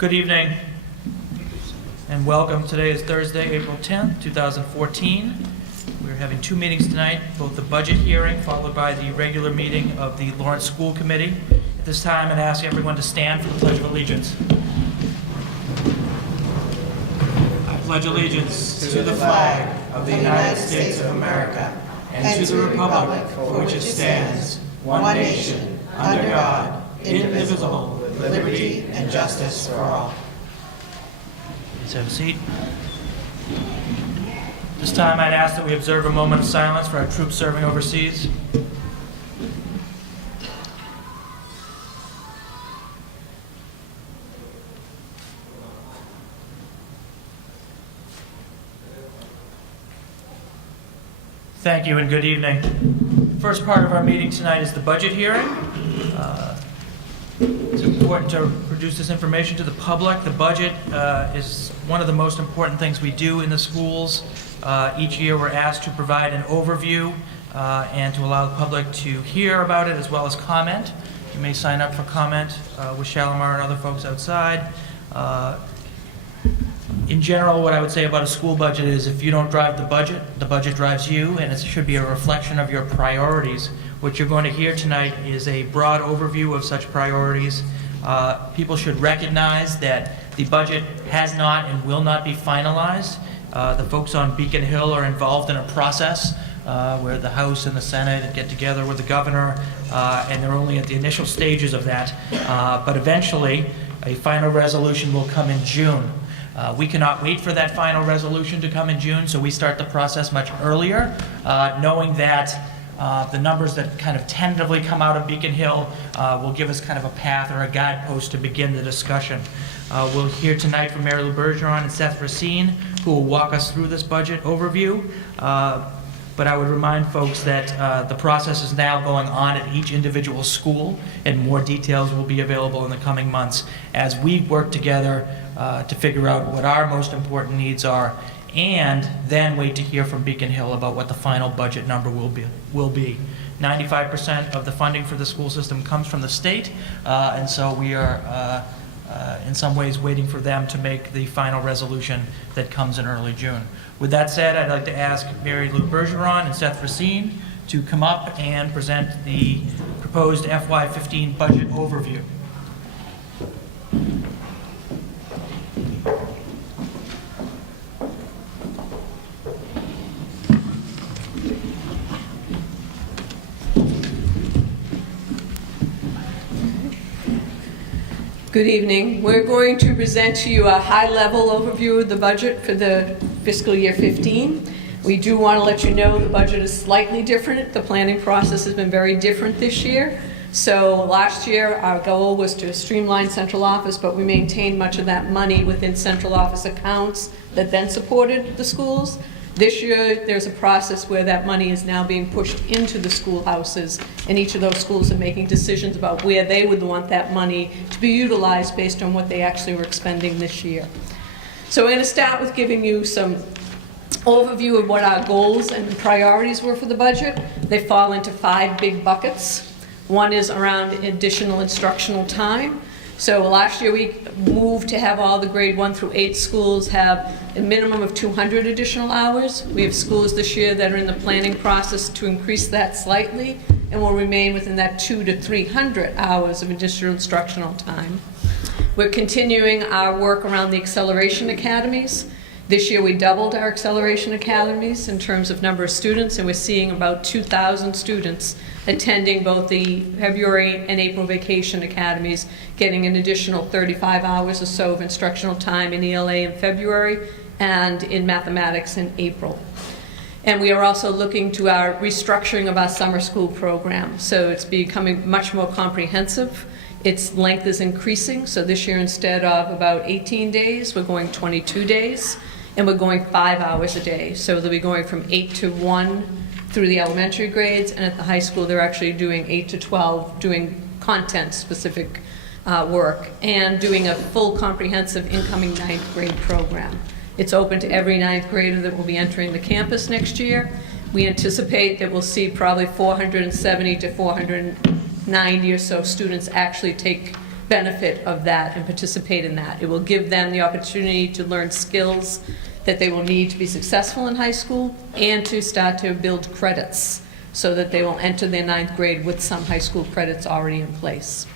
Good evening and welcome. Today is Thursday, April 10th, 2014. We're having two meetings tonight, both the budget hearing followed by the regular meeting of the Lawrence School Committee. At this time, I'd ask everyone to stand for the Pledge of Allegiance. I pledge allegiance to the flag of the United States of America and to the republic for which it stands, one nation, under God, indivisible, with liberty and justice for all. Please have a seat. This time I'd ask that we observe a moment of silence for our troops serving overseas. Thank you and good evening. First part of our meeting tonight is the budget hearing. It's important to produce this information to the public. The budget is one of the most important things we do in the schools. Each year we're asked to provide an overview and to allow the public to hear about it as well as comment. You may sign up for comment with Shalimar and other folks outside. In general, what I would say about a school budget is if you don't drive the budget drives you, and it should be a reflection of your priorities. What you're going to hear tonight is a broad overview of such priorities. People should recognize that the budget has not and will not be finalized. The folks on Beacon Hill are involved in a process where the House and the Senate get together with the governor, and they're only at the initial stages of that. But eventually, a final resolution will come in June. We cannot wait for that final resolution to come in June, so we start the process much earlier, knowing that the numbers that kind of tentatively come out of Beacon Hill will give us kind of a path or a guidepost to begin the discussion. We'll hear tonight from Mary Lou Bergeron and Seth Racine, who will walk us through this budget overview. But I would remind folks that the process is now going on at each individual school, and more details will be available in the coming months as we work together to figure out what our most important needs are, and then wait to hear from Beacon Hill about what the final budget number will be. 95% of the funding for the school system comes from the state, and so we are in some ways waiting for them to make the final resolution that comes in early June. With that said, I'd like to ask Mary Lou Bergeron and Seth Racine to come up and present the proposed FY15 budget overview. Good evening. We're going to present to you a high-level overview of the budget for the fiscal year 15. We do want to let you know the budget is slightly different. The planning process has been very different this year. So last year our goal was to streamline central office, but we maintained much of that money within central office accounts that then supported the schools. This year, there's a process where that money is now being pushed into the schoolhouses, and each of those schools are making decisions about where they would want that money to be utilized based on what they actually were expending this year. So we're going to start with giving you some overview of what our goals and priorities were for the budget. They fall into 5 big buckets. One is around additional instructional time. So last year we moved to have all the grade 1 through 8 schools have a minimum of 200 additional hours. We have schools this year that are in the planning process to increase that slightly and will remain within that 200 to 300 hours of additional instructional time. We're continuing our work around the acceleration academies. This year we doubled our acceleration academies in terms of number of students, and we're seeing about 2,000 students attending both the February and April vacation academies, getting an additional 35 hours or so of instructional time in ELA in February and in mathematics in April. And we are also looking to our restructuring of our summer school program. So it's becoming much more comprehensive. Its length is increasing. So this year, instead of about 18 days, we're going 22 days. And we're going 5 hours a day. So they'll be going from 8 to 1 through the elementary grades, and at the high school they're actually doing 8 to 12, doing content-specific work, and doing a full comprehensive incoming 9th grade program. It's open to every 9th grader that will be entering the campus next year. We anticipate that we'll see probably 470 to 490 or so students actually take benefit of that and participate in that. It will give them the opportunity to learn skills that they will need to be successful in high school and to start to build credits so that they will enter their 9th grade with some high school credits already in place.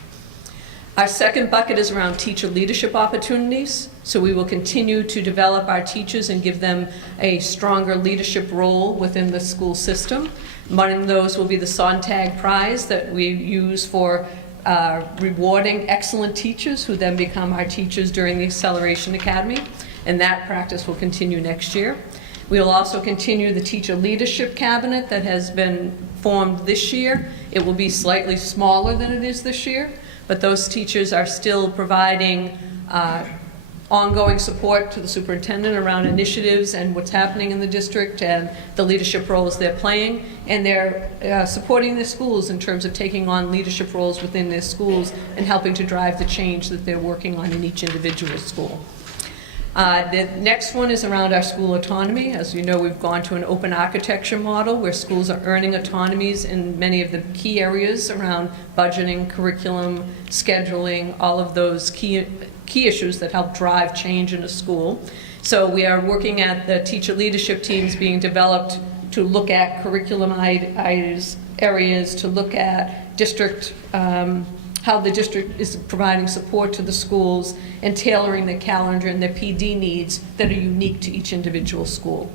Our second bucket is around teacher leadership opportunities. So we will continue to develop our teachers and give them a stronger leadership role within the school system. Among those will be the Sontag Prize that we use for rewarding excellent teachers who then become our teachers during the Acceleration Academy. And that practice will continue next year. We will also continue the teacher leadership cabinet that has been formed this year. It will be slightly smaller than it is this year, but those teachers are still providing ongoing support to the superintendent around initiatives and what's happening in the district and the leadership roles they're playing. And they're supporting their schools in terms of taking on leadership roles within their schools and helping to drive the change that they're working on in each individual school. The next one is around our school autonomy. As you know, we've gone to an open architecture model where schools are earning autonomies in many of the key areas around budgeting, curriculum, scheduling, all of those key issues that help drive change in a school. So we are working at the teacher leadership teams being developed to look at curriculum areas, to look at district how the district is providing support to the schools and tailoring the calendar and the PD needs that are unique to each individual school.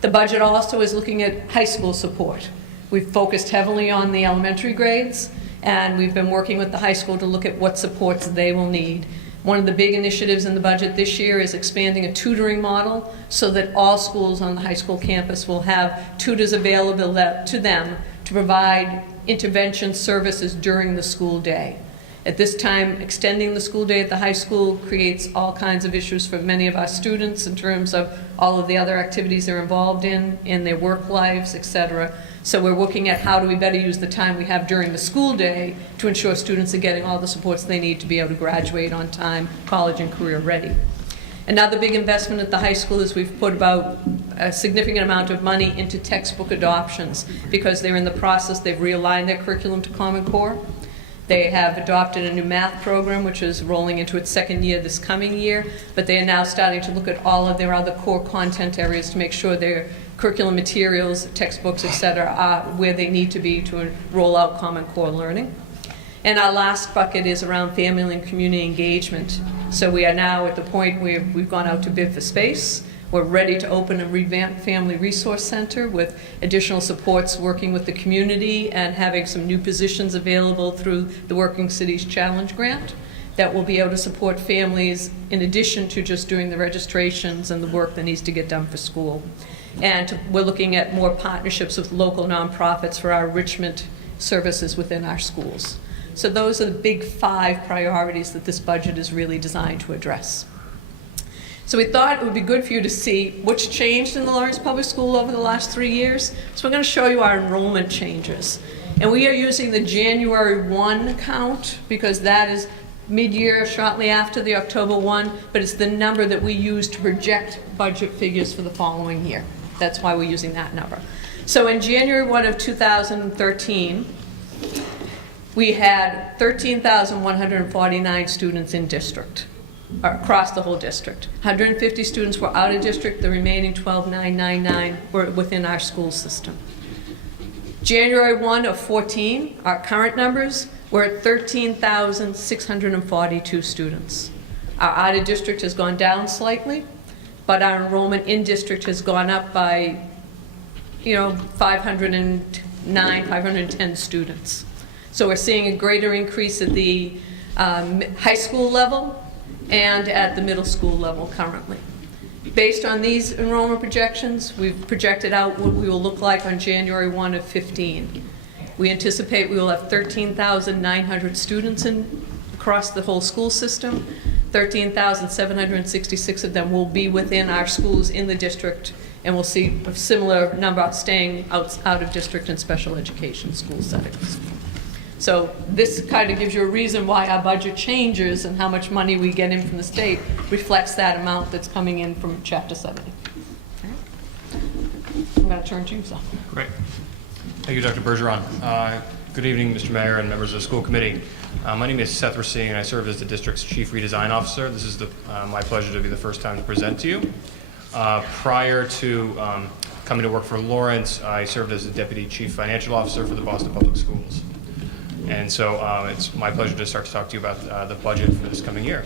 The budget also is looking at high school support. We've focused heavily on the elementary grades, and we've been working with the high school to look at what supports they will need. One of the big initiatives in the budget this year is expanding a tutoring model so that all schools on the high school campus will have tutors available to them to provide intervention services during the school day. At this time, extending the school day at the high school creates all kinds of issues for many of our students in terms of all of the other activities they're involved in their work lives, etc. So we're looking at how do we better use the time we have during the school day to ensure students are getting all the supports they need to be able to graduate on time, college and career ready. Another big investment at the high school is we've put about a significant amount of money into textbook adoptions because they're in the process, they've realigned their curriculum to Common Core. They have adopted a new math program, which is rolling into its second year this coming year, but they are now starting to look at all of their other core content areas to make sure their curriculum materials, textbooks, etc., are where they need to be to roll out Common Core learning. And our last bucket is around family and community engagement. So we are now at the point where we've gone out to bid for space. We're ready to open a revamped Family Resource Center with additional supports working with the community and having some new positions available through the Working Cities Challenge Grant that will be able to support families in addition to just doing the registrations and the work that needs to get done for school. And we're looking at more partnerships with local nonprofits for our enrichment services within our schools. So those are the big 5 priorities that this budget is really designed to address. So we thought it would be good for you to see what's changed in the Lawrence Public School over the last 3 years. So we're going to show you our enrollment changes. And we are using the January 1 count because that is mid-year, shortly after the October 1, but it's the number that we use to project budget figures for the following year. That's why we're using that number. So in January 1 of 2013, we had 13,149 students in district, across the whole district. 150 students were out of district, the remaining 12,999 were within our school system. January 1 of 14, our current numbers, were at 13,642 students. Our out of district has gone down slightly, but our enrollment in district has gone up by, 509, 510 students. So we're seeing a greater increase at the high school level and at the middle school level currently. Based on these enrollment projections, we've projected out what we will look like on January 1 of 15. We anticipate we will have 13,900 students across the whole school system. 13,766 of them will be within our schools in the district, and we'll see a similar number staying out of district and special education school settings. So this kind of gives you a reason why our budget changes and how much money we get in from the state reflects that amount that's coming in from Chapter 70. Okay. I'm going to turn to you, so. Great. Thank you, Dr. Bergeron. Good evening, Mr. Mayor and members of the school committee. My name is Seth Racine, and I serve as the district's Chief Redesign Officer. This is my pleasure to be the first time to present to you. Prior to coming to work for Lawrence, I served as the Deputy Chief Financial Officer for the Boston Public Schools. And so it's my pleasure to start to talk to you about the budget for this coming year.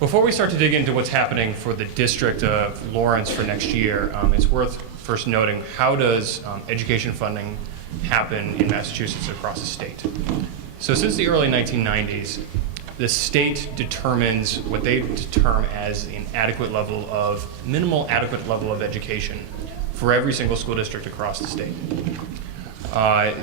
Before we start to dig into what's happening for the District of Lawrence for next year, it's worth first noting, how does education funding happen in Massachusetts across the state? So since the early 1990s, the state determines what they term as an minimal adequate level of education for every single school district across the state.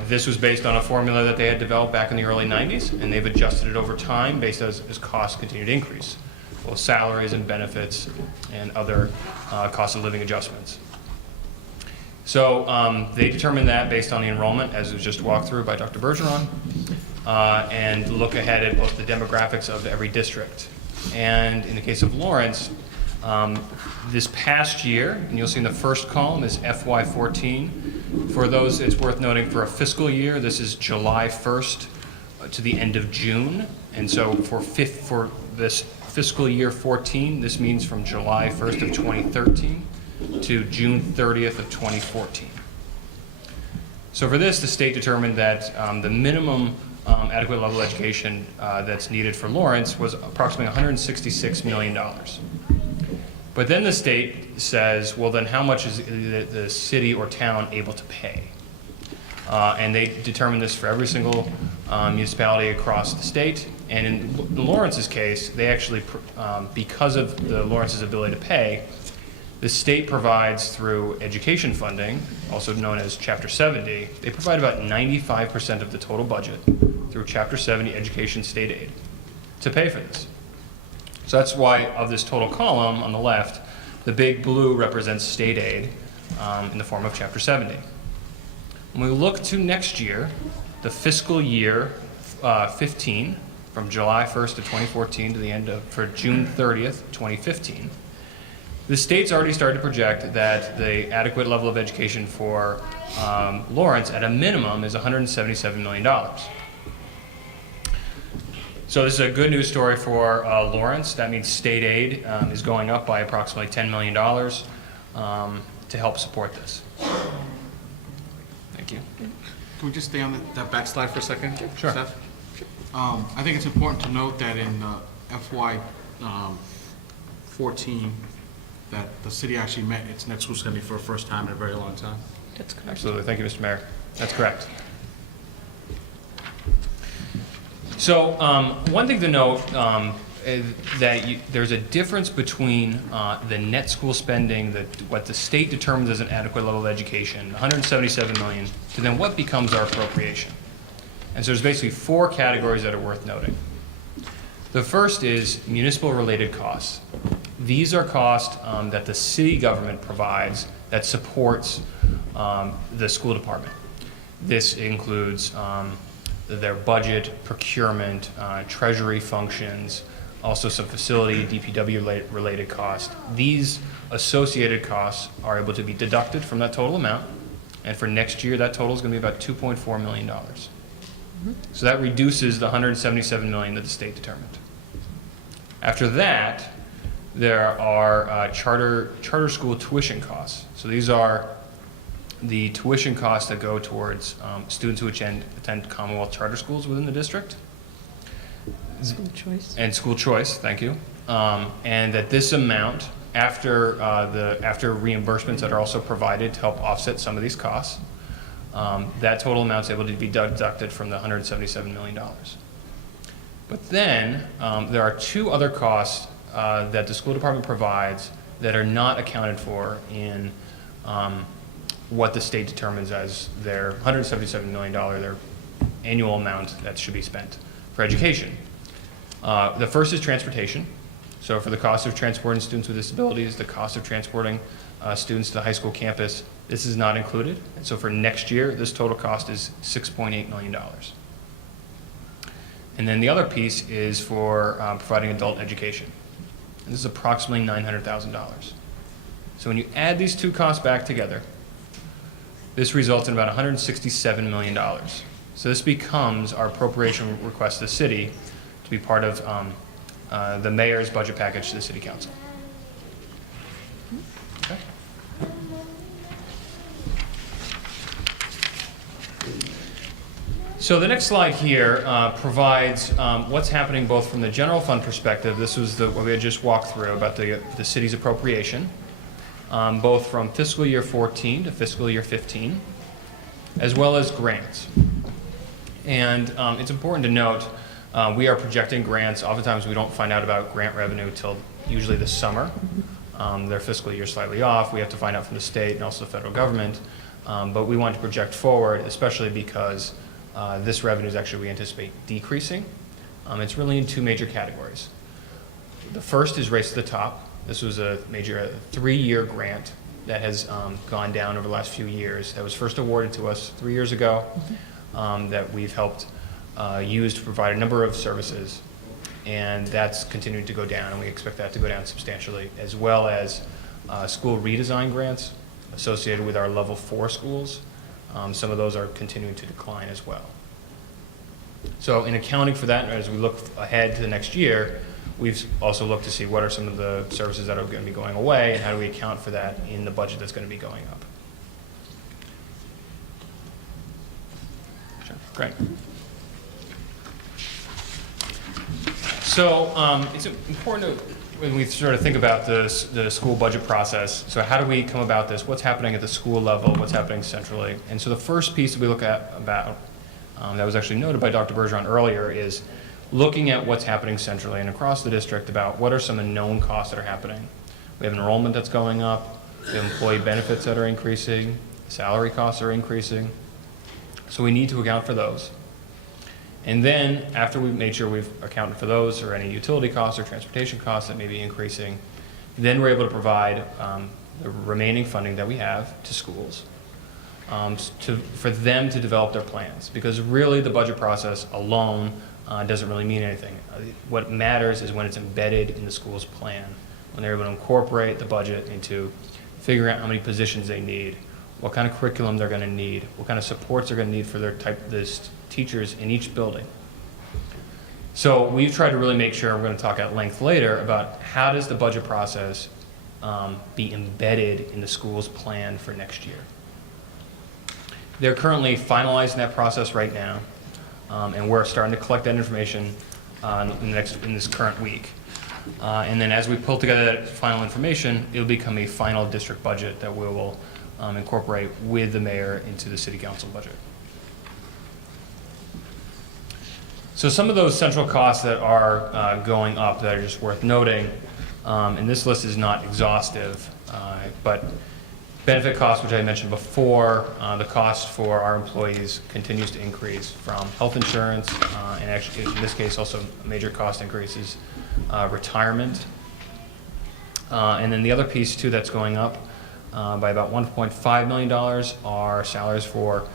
This was based on a formula that they had developed back in the early 90s, and they've adjusted it over time based as costs continue to increase, both salaries and benefits and other cost of living adjustments. So they determined that based on the enrollment, as was just walked through by Dr. Bergeron, and look ahead at both the demographics of every district. And in the case of Lawrence, this past year, and you'll see in the first column is FY14. For those, it's worth noting for a fiscal year, this is July 1st to the end of June. And so for this fiscal year 14, this means from July 1st of 2013 to June 30th of 2014. So for this, the state determined that the minimum adequate level of education that's needed for Lawrence was approximately $166 million. But then the state says, well, then how much is the city or town able to pay? And they determined this for every single municipality across the state. And in Lawrence's case, they actually, because of Lawrence's ability to pay, the state provides through education funding, also known as Chapter 70, they provide about 95% of the total budget through Chapter 70 education state aid to pay for this. So that's why of this total column on the left, the big blue represents state aid in the form of Chapter 70. When we look to next year, the fiscal year 15, from July 1st of 2014 to the end for June 30th, 2015, the state's already started to project that the adequate level of education for Lawrence at a minimum is $177 million. So this is a good news story for Lawrence. That means state aid is going up by approximately $10 million to help support this. Thank you. Can we just stay on that back slide for a second? Sure. Seth? I think it's important to note that in FY 14, that the city actually met its net school spending for the first time in a very long time. That's correct. Absolutely. Thank you, Mr. Mayor. That's correct. So one thing to note is that there's a difference between the net school spending, what the state determines as an adequate level of education, $177 million, to then what becomes our appropriation. And so there's basically four categories that are worth noting. The first is municipal related costs. These are costs that the city government provides that supports the school department. This includes their budget, procurement, treasury functions, also some facility, DPW related costs. These associated costs are able to be deducted from that total amount. And for next year, that total is going to be about $2.4 million. So that reduces the $177 million that the state determined. After that, there are charter school tuition costs. So these are the tuition costs that go towards students who attend Commonwealth charter schools within the district. School choice. And school choice, thank you. And that this amount, after reimbursements that are also provided to help offset some of these costs, that total amount is able to be deducted from the $177 million. But then there are two other costs that the school department provides that are not accounted for in what the state determines as their $177 million, their annual amount that should be spent for education. The first is transportation. So for the cost of transporting students with disabilities, the cost of transporting students to the high school campus, this is not included. And so for next year, this total cost is $6.8 million. And then the other piece is for providing adult education. And this is approximately $900,000. So when you add these two costs back together, this results in about $167 million So this becomes our appropriation request to the city to be part of the mayor's budget package to the city council. Okay. So the next slide here provides what's happening both from the general fund perspective. This was what we had just walked through about the city's appropriation, both from fiscal year 14 to fiscal year 15, as well as grants. And it's important to note, we are projecting grants. Oftentimes we don't find out about grant revenue till usually the summer. Their fiscal year is slightly off. We have to find out from the state and also the federal government. But we want to project forward, especially because this revenue is actually, we anticipate, decreasing. It's really in two major categories. The first is Race to the Top. This was a major 3-year grant that has gone down over the last few years. That was first awarded to us 3 years ago, that we've helped use to provide a number of services. And that's continuing to go down, and we expect that to go down substantially, as well as school redesign grants associated with our level 4 schools. Some of those are continuing to decline as well. So in accounting for that, as we look ahead to the next year, we've also looked to see what are some of the services that are going to be going away, and how do we account for that in the budget that's going to be going up. Sure. Great. So it's important to, when we sort of think about the school budget process, so how do we come about this? What's happening at the school level? What's happening centrally? And so the first piece that we look at about, that was actually noted by Dr. Bergeron earlier, is looking at what's happening centrally and across the district about what are some of the known costs that are happening. We have enrollment that's going up, we have employee benefits that are increasing, salary costs are increasing. So we need to account for those. And then, after we've made sure we've accounted for those, or any utility costs or transportation costs that may be increasing, then we're able to provide the remaining funding that we have to schools for them to develop their plans. Because really, the budget process alone doesn't really mean anything. What matters is when it's embedded in the school's plan, when they're able to incorporate the budget into figuring out how many positions they need, what kind of curriculum they're going to need, what kind of supports they're going to need for their teachers in each building. So we've tried to really make sure, we're going to talk at length later, about how does the budget process be embedded in the school's plan for next year. They're currently finalizing that process right now, and we're starting to collect that information in this current week. And then as we pull together that final information, it'll become a final district budget that we will incorporate with the mayor into the city council budget. So some of those central costs that are going up that are just worth noting, and this list is not exhaustive, but benefit costs, which I mentioned before, the cost for our employees continues to increase from health insurance, and actually in this case also major cost increases, retirement. And then the other piece too that's going up by about $1.5 million are salaries for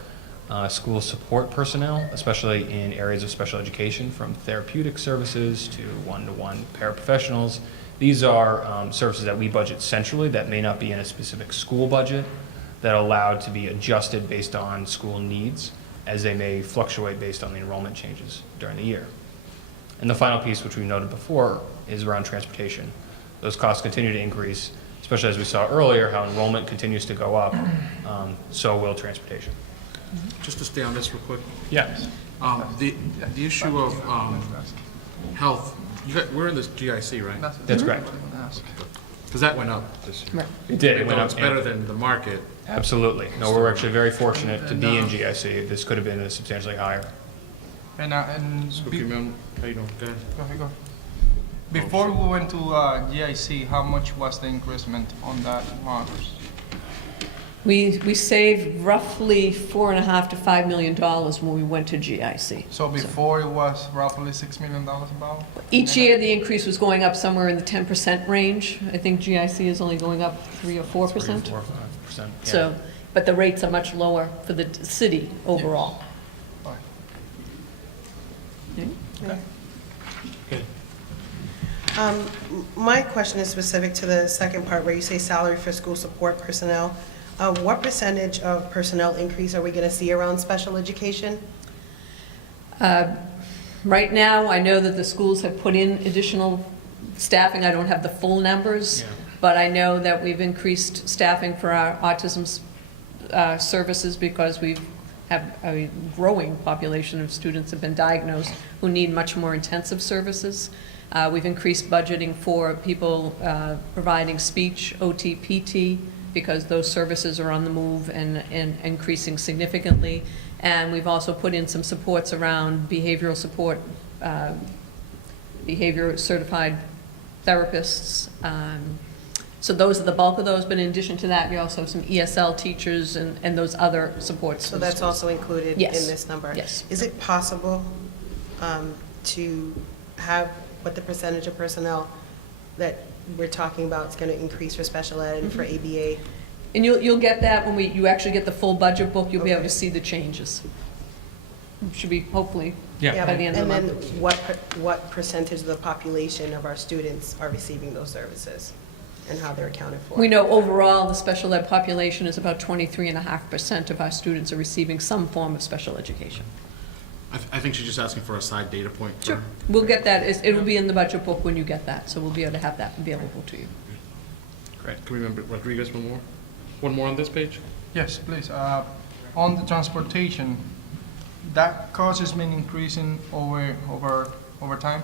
school support personnel, especially in areas of special education, from therapeutic services to one-to-one paraprofessionals. These are services that we budget centrally that may not be in a specific school budget, that are allowed to be adjusted based on school needs, as they may fluctuate based on the enrollment changes during the year. And the final piece, which we noted before, is around transportation. Those costs continue to increase, especially as we saw earlier, how enrollment continues to go up, so will transportation. Just to stay on this real quick, Yes. the issue of health, we're in this GIC, right? That's correct. Because that went up this year. It did. It went up. It's better than the market. Absolutely. No, we're actually very fortunate to be in GIC. This could have been substantially higher. And Okay, ma'am, how you doing? Go ahead. go. Before we went to GIC, how much was the increment on that amount? We saved roughly $4.5 to $5 million when we went to GIC. So before it was roughly $6 million about? Each year, the increase was going up somewhere in the 10% range. I think GIC is only going up 3 or 4%. 3 or 4%. Yeah. So, but the rates are much lower for the city overall. Fine. Okay. Good. My question is specific to the second part where you say salary for school support personnel. What percentage of personnel increase are we going to see around special education? Right now, I know that the schools have put in additional staffing. I don't have the full numbers, Yeah. but I know that we've increased staffing for our autism services because we have a growing population of students that have been diagnosed who need much more intensive services. We've increased budgeting for people providing speech, OT, PT, because those services are on the move and increasing significantly. And we've also put in some supports around behavioral support, behavior certified therapists. So those are the bulk of those, but in addition to that, we also have some ESL teachers and those other supports. So that's also included in Yes. this number? Yes. Is it possible to have what the percentage of personnel that we're talking about is going to increase for special ed and for ABA? And you'll get that when you actually get the full budget book, you'll be able to Okay. see the changes. Should be, hopefully, Yeah. by the end of the And month. then what percentage of the population of our students are receiving those services and how they're accounted for? We know overall, the special ed population is about 23.5% of our students are receiving some form of special education. I think she's just asking for a side data point. Sure. We'll get that, it'll be in the budget book when you get that, so we'll be able to have that available to you. Great. Can we remember, Rodriguez, one more? One more on this page? Yes, please. On the transportation, that cost has been increasing over time?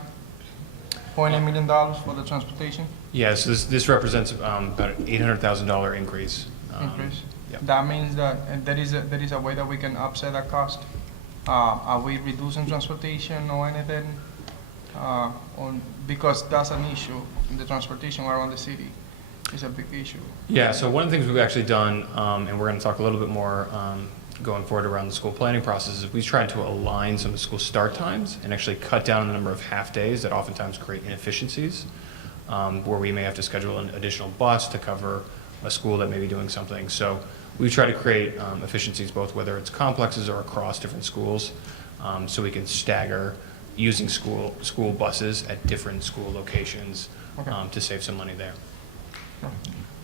$0.8 million for the transportation Yes, this represents about an $800,000 increase. increase? yeah. That means that there is a way that we can offset that cost? Are we reducing transportation or anything? Because that's an issue, the transportation around the city is a big issue. Yeah, so one of the things we've actually done, and we're going to talk a little bit more going forward around the school planning process, is we've tried to align some of the school start times and actually cut down the number of half-days that oftentimes create inefficiencies, where we may have to schedule an additional bus to cover a school that may be doing something. So we try to create efficiencies both whether it's complexes or across different schools, so we can stagger using school buses at different school locations to save some money there.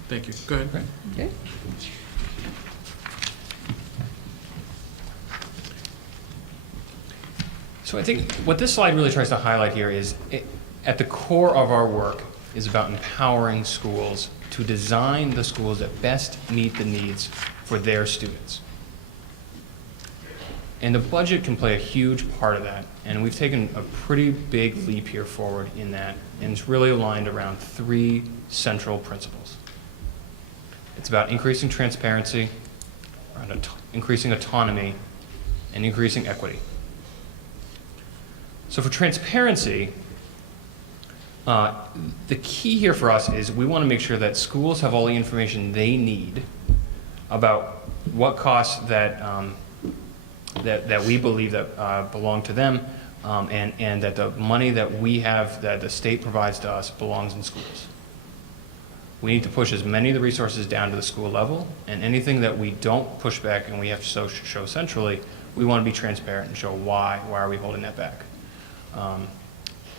Thank you. Go ahead. Okay? So I think what this slide really tries to highlight here is, at the core of our work is about empowering schools to design the schools that best meet the needs for their students. And the budget can play a huge part of that, and we've taken a pretty big leap here forward in that, and it's really aligned around 3 central principles. It's about increasing transparency, around increasing autonomy, and increasing equity. So for transparency, the key here for us is we want to make sure that schools have all the information they need about what costs that we believe that belong to them, and that the money that we have, that the state provides to us, belongs in schools. We need to push as many of the resources down to the school level, and anything that we don't push back and we have to show centrally, we want to be transparent and show why are we holding that back.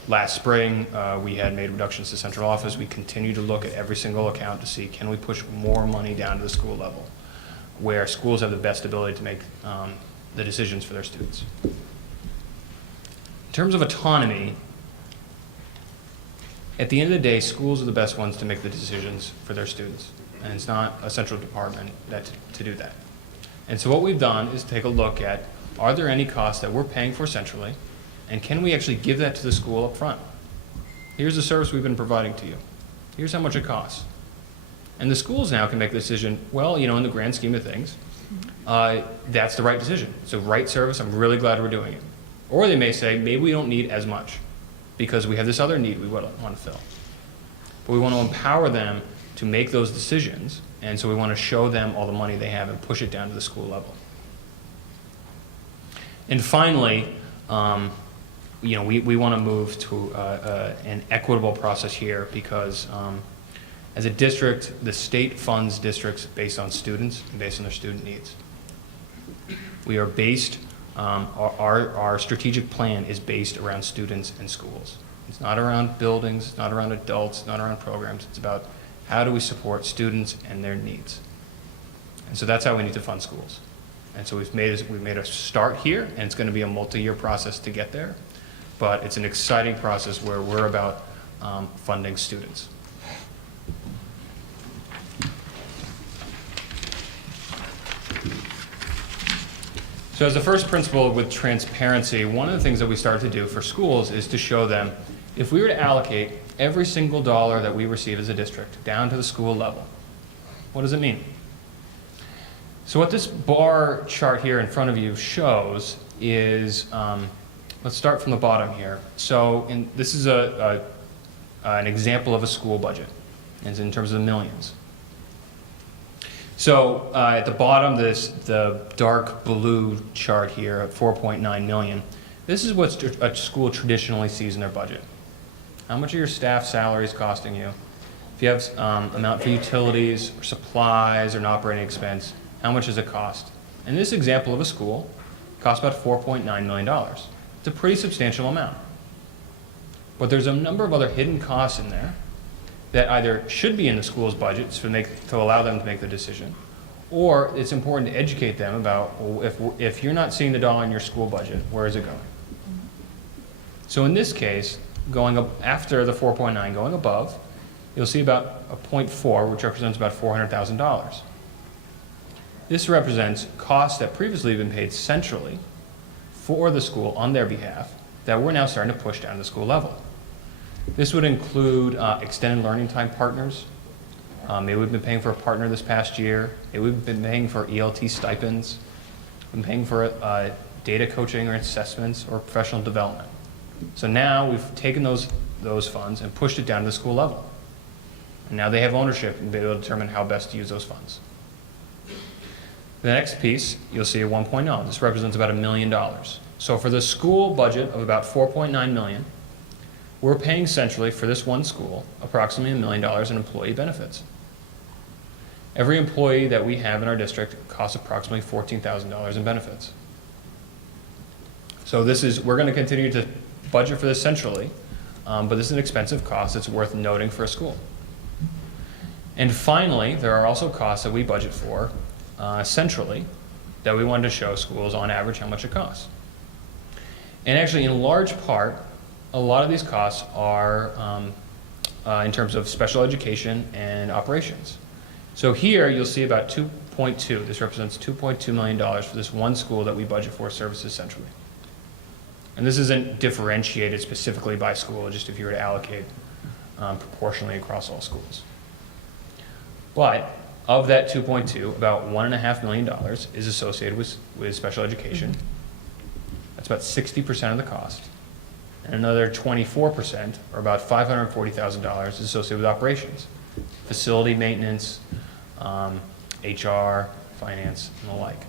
Last spring, we had made reductions to central office. We continue to look at every single account to see, can we push more money down to the school level, where schools have the best ability to make the decisions for their students. In terms of autonomy, at the end of the day, schools are the best ones to make the decisions for their students, and it's not a central department to do that. And so what we've done is take a look at, are there any costs that we're paying for centrally, and can we actually give that to the school up front? Here's the service we've been providing to you. Here's how much it costs. And the schools now can make the decision, well, in the grand scheme of things, that's the right decision. It's the right service. I'm really glad we're doing it. Or they may say, maybe we don't need as much because we have this other need we want to fill. But we want to empower them to make those decisions, and so we want to show them all the money they have and push it down to the school level. And finally, we want to move to an equitable process here because as a district, the state funds districts based on students and based on their student needs. We are based, our strategic plan is based around students and schools. It's not around buildings, it's not around adults, it's not around programs. It's about how do we support students and their needs. And so that's how we need to fund schools. And so we've made a start here, and it's going to be a multi-year process to get there. But it's an exciting process where we're about funding students. So as a first principle with transparency, one of the things that we start to do for schools is to show them, if we were to allocate every single dollar that we receive as a district down to the school level, what does it mean? So what this bar chart here in front of you shows is, let's start from the bottom here. So this is an example of a school budget, and it's in terms of the millions. So at the bottom, the dark blue chart here at 4.9 million. This is what a school traditionally sees in their budget. How much are your staff salaries costing you? If you have amount for utilities, or supplies, or an operating expense, how much does it cost? In this example of a school, it costs about $4.9 million. It's a pretty substantial amount. But there's a number of other hidden costs in there that either should be in the school's budget to allow them to make the decision, or it's important to educate them about, well, if you're not seeing the dollar in your school budget, where is it going? So in this case, going up after the 4.9, going above, you'll see about a 0.4, which represents about $400,000. This represents costs that previously have been paid centrally for the school on their behalf that we're now starting to push down to the school level. This would include extended learning time partners. Maybe we've been paying for a partner this past year. Maybe we've been paying for ELT stipends. We've been paying for data coaching or assessments or professional development. So now we've taken those funds and pushed it down to the school level. And now they have ownership and be able to determine how best to use those funds. The next piece, you'll see a 1.0. This represents about $1 million. So for the school budget of about 4.9 million, we're paying centrally for this one school approximately $1 million in employee benefits. Every employee that we have in our district costs approximately $14,000 in benefits. So we're going to continue to budget for this centrally, but this is an expensive cost that's worth noting for a school. And finally, there are also costs that we budget for centrally that we wanted to show schools on average how much it costs. And actually, in large part, a lot of these costs are in terms of special education and operations. So here you'll see about 2.2. This represents $2.2 million for this one school that we budget for services centrally. And this isn't differentiated specifically by school, just if you were to allocate proportionally across all schools. But of that 2.2, about $1.5 million is associated with special education. That's about 60% of the cost. And another 24%, or about $540,000, is associated with operations. Facility maintenance, HR, finance, and the like.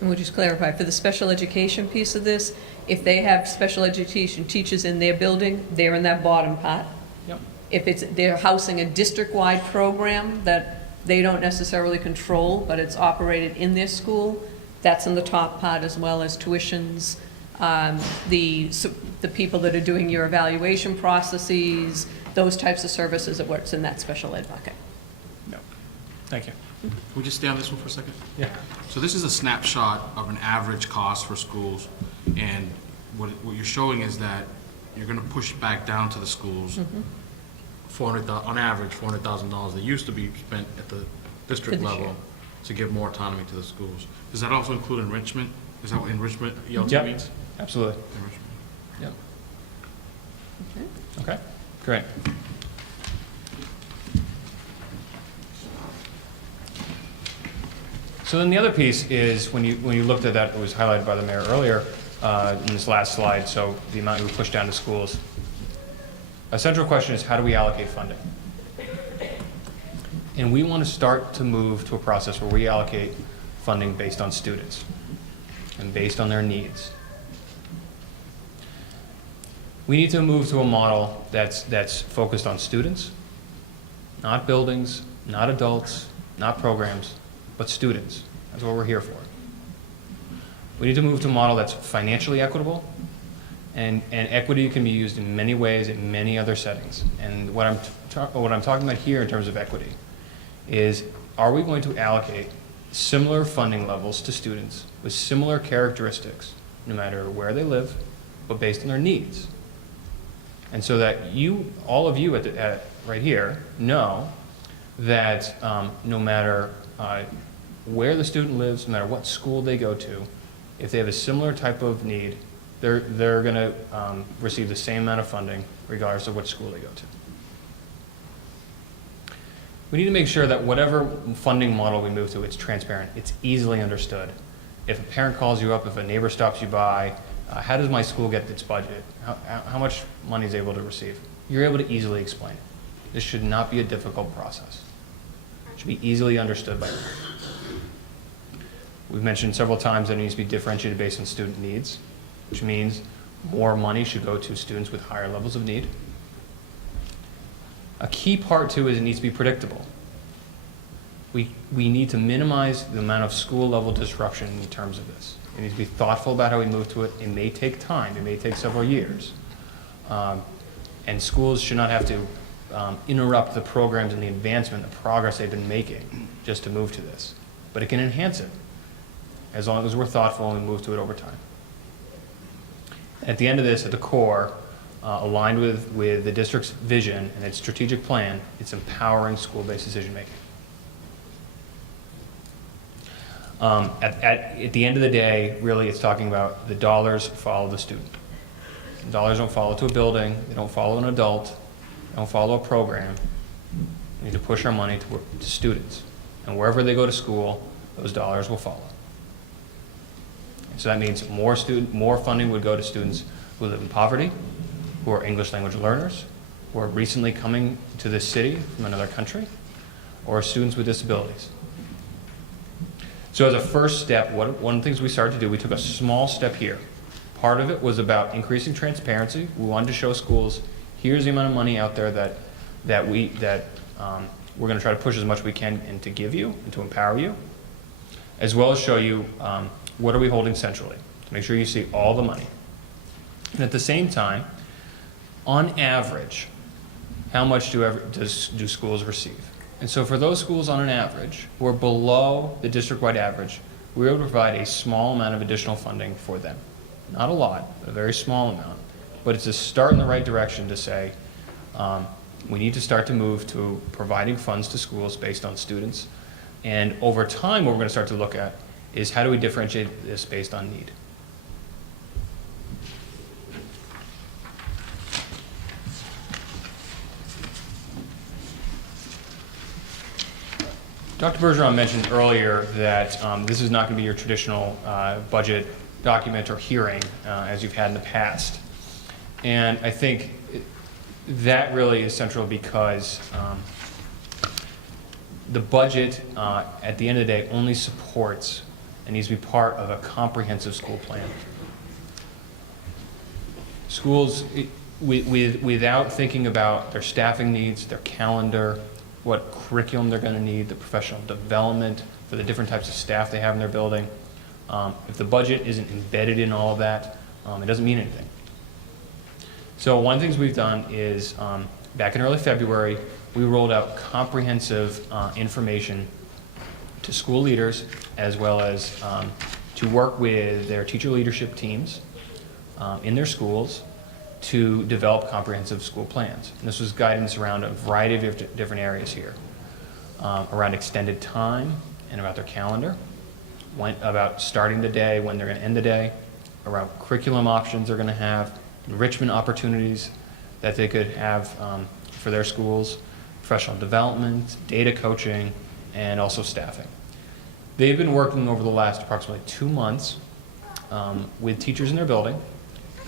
And we'll just clarify, for the special education piece of this, if they have special education teachers in their building, they're in that bottom part. Yep. If they're housing a district-wide program that they don't necessarily control, but it's operated in their school, that's in the top part, as well as tuitions, the people that are doing your evaluation processes, those types of services, it works in that special ed bucket. No. Thank you. Can we just stay on this one for a second? Yeah. So this is a snapshot of an average cost for schools, and what you're showing is that you're going to push back down to the schools, on average, $400,000 that used to be spent at the district For this level year. to give more autonomy to the schools. Does that also include enrichment? Is that what enrichment ELT Yep. means? Absolutely. Enrichment. Yep. Okay. Okay, great. So then the other piece is, when you looked at that, it was highlighted by the mayor earlier in this last slide, so the amount we push down to schools. A central question is, how do we allocate funding? And we want to start to move to a process where we allocate funding based on students and based on their needs. We need to move to a model that's focused on students, not buildings, not adults, not programs, but students. That's what we're here for. We need to move to a model that's financially equitable, and equity can be used in many ways in many other settings. And what I'm talking about here in terms of equity is, are we going to allocate similar funding levels to students with similar characteristics, no matter where they live, but based on their needs. And so that you, all of you right here, know that no matter where the student lives, no matter what school they go to, if they have a similar type of need, they're going to receive the same amount of funding regardless of which school they go to. We need to make sure that whatever funding model we move to, it's transparent, it's easily understood. If a parent calls you up, if a neighbor stops you by, how does my school get its budget? How much money is able to receive? You're able to easily explain it. This should not be a difficult process. It should be easily understood by everyone. We've mentioned several times that it needs to be differentiated based on student needs, which means more money should go to students with higher levels of need. A key part, too, is it needs to be predictable. We need to minimize the amount of school-level disruption in terms of this. It needs to be thoughtful about how we move to it. It may take time. It may take several years. And schools should not have to interrupt the programs and the advancement, the progress they've been making just to move to this. But it can enhance it as long as we're thoughtful and we move to it over time. At the end of this, at the core, aligned with the district's vision and its strategic plan, it's empowering school-based decision-making. At the end of the day, really, it's talking about the dollars follow the student. The dollars don't follow to a building, they don't follow an adult, they don't follow a program. We need to push our money to students. And wherever they go to school, those dollars will follow. So that means more funding would go to students who live in poverty, who are English language learners, who are recently coming to this city from another country, or students with disabilities. So as a first step, one of the things we started to do, we took a small step here. Part of it was about increasing transparency. We wanted to show schools, here's the amount of money out there that we're going to try to push as much as we can and to give you and to empower you, as well as show you what are we holding centrally, to make sure you see all the money. And at the same time, on average, how much do schools receive? And so for those schools on an average who are below the district-wide average, we're able to provide a small amount of additional funding for them. Not a lot, but a very small amount. But it's a start in the right direction to say, we need to start to move to providing funds to schools based on students. And over time, what we're going to start to look at is how do we differentiate this based on need. Dr. Bergeron mentioned earlier that this is not going to be your traditional budget document or hearing as you've had in the past. And I think that really is central because the budget, at the end of the day, only supports and needs to be part of a comprehensive school plan. Schools, without thinking about their staffing needs, their calendar, what curriculum they're going to need, the professional development for the different types of staff they have in their building, if the budget isn't embedded in all of that, it doesn't mean anything. So one of the things we've done is, back in early February, we rolled out comprehensive information to school leaders as well as to work with their teacher leadership teams in their schools to develop comprehensive school plans. And this was guidance around a variety of different areas here, around extended time and about their calendar, about starting the day, when they're going to end the day, around curriculum options they're going to have, enrichment opportunities that they could have for their schools, professional development, data coaching, and also staffing. They've been working over the last approximately 2 months with teachers in their building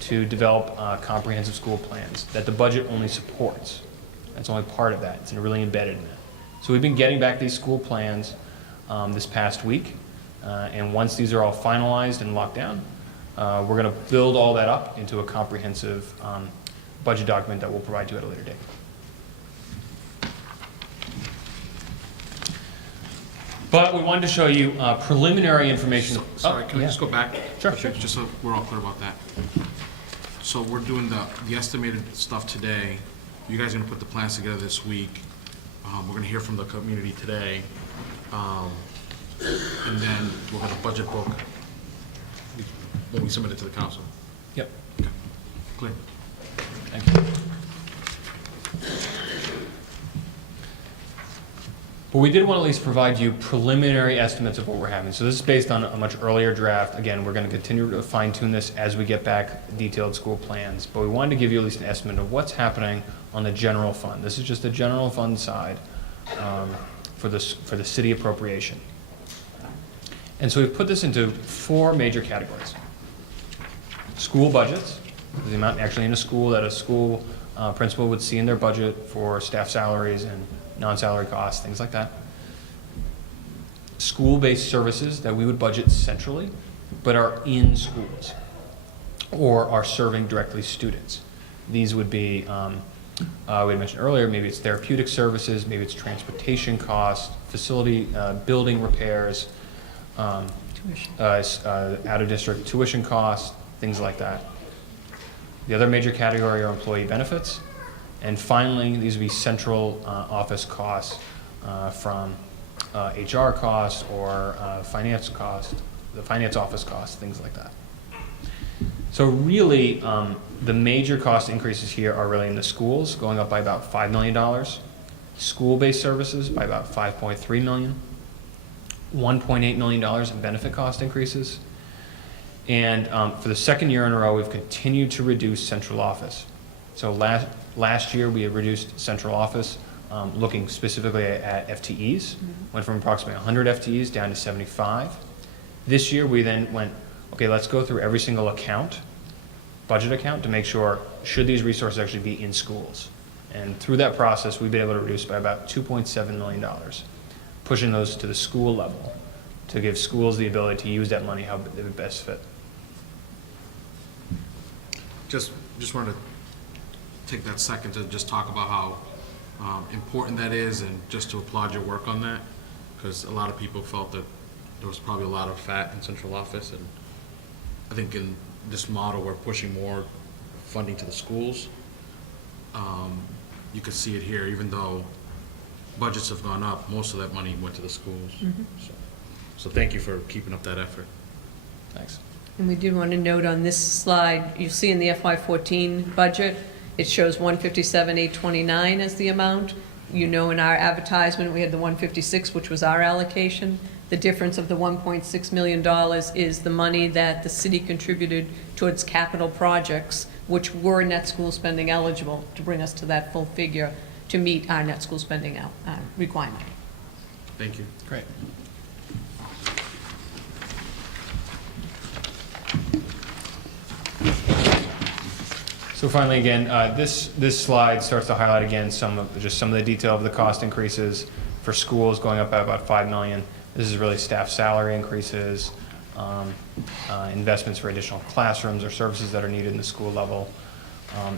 to develop comprehensive school plans that the budget only supports. That's only part of that. It's really embedded in that. So we've been getting back these school plans this past week, and once these are all finalized and locked down, we're going to build all that up into a comprehensive budget document that we'll provide to you at a later date. But we wanted to show you preliminary information. Sorry, can I just go back? Sure. Just so we're all clear about that. So we're doing the estimated stuff today. You guys are gonna put the plans together this week. We're gonna hear from the community today. and then we'll have a budget book when we submit it to the council. Yep. Clear. Thank you. But we did want to at least provide you preliminary estimates of what we're having. So this is based on a much earlier draft. Again, we're going to continue to fine tune this as we get back detailed school plans. But we wanted to give you at least an estimate of what's happening on the general fund. This is just the general fund side for the city appropriation. And so we've put this into 4 major categories. School budgets, the amount actually in a school that a school principal would see in their budget for staff salaries and non-salary costs, things like that. School-based services that we would budget centrally, but are in schools or are serving directly students. These would be, we had mentioned earlier, maybe it's therapeutic services, maybe it's transportation costs, facility building repairs, out-of-district tuition costs, things like that. The other major category are employee benefits. And finally, these would be central office costs from HR costs or finance costs, the finance office costs, things like that. So really, the major cost increases here are really in the schools, going up by about $5 million. School-based services by about $5.3 million. $1.8 million in benefit cost increases. And for the second year in a row, we've continued to reduce central office. So last year, we had reduced central office, looking specifically at FTEs, went from approximately 100 FTEs down to 75. This year, we then went, okay, let's go through every single account, budget account, to make sure, should these resources actually be in schools? And through that process, we've been able to reduce by about $2.7 million, pushing those to the school level to give schools the ability to use that money how they would best fit. Just wanted to take that second to just talk about how important that is, and just to applaud your work on that, because a lot of people felt that there was probably a lot of fat in central office, and I think in this model we're pushing more funding to the schools. You could see it here, even though budgets have gone up, most of that money went to the schools. So thank you for keeping up that effort. Thanks. And we did want to note on this slide, you'll see in the FY14 budget, it shows 157,829 as the amount. You know, in our advertisement, we had the 156, which was our allocation. The difference of the $1.6 million is the money that the city contributed towards capital projects, which were net school spending eligible, to bring us to that full figure to meet our net school spending requirement. Thank you. Great. So finally, again, this slide starts to highlight again some of the detail of the cost increases for schools, going up by about $5 million. This is really staff salary increases, investments for additional classrooms or services that are needed in the school level,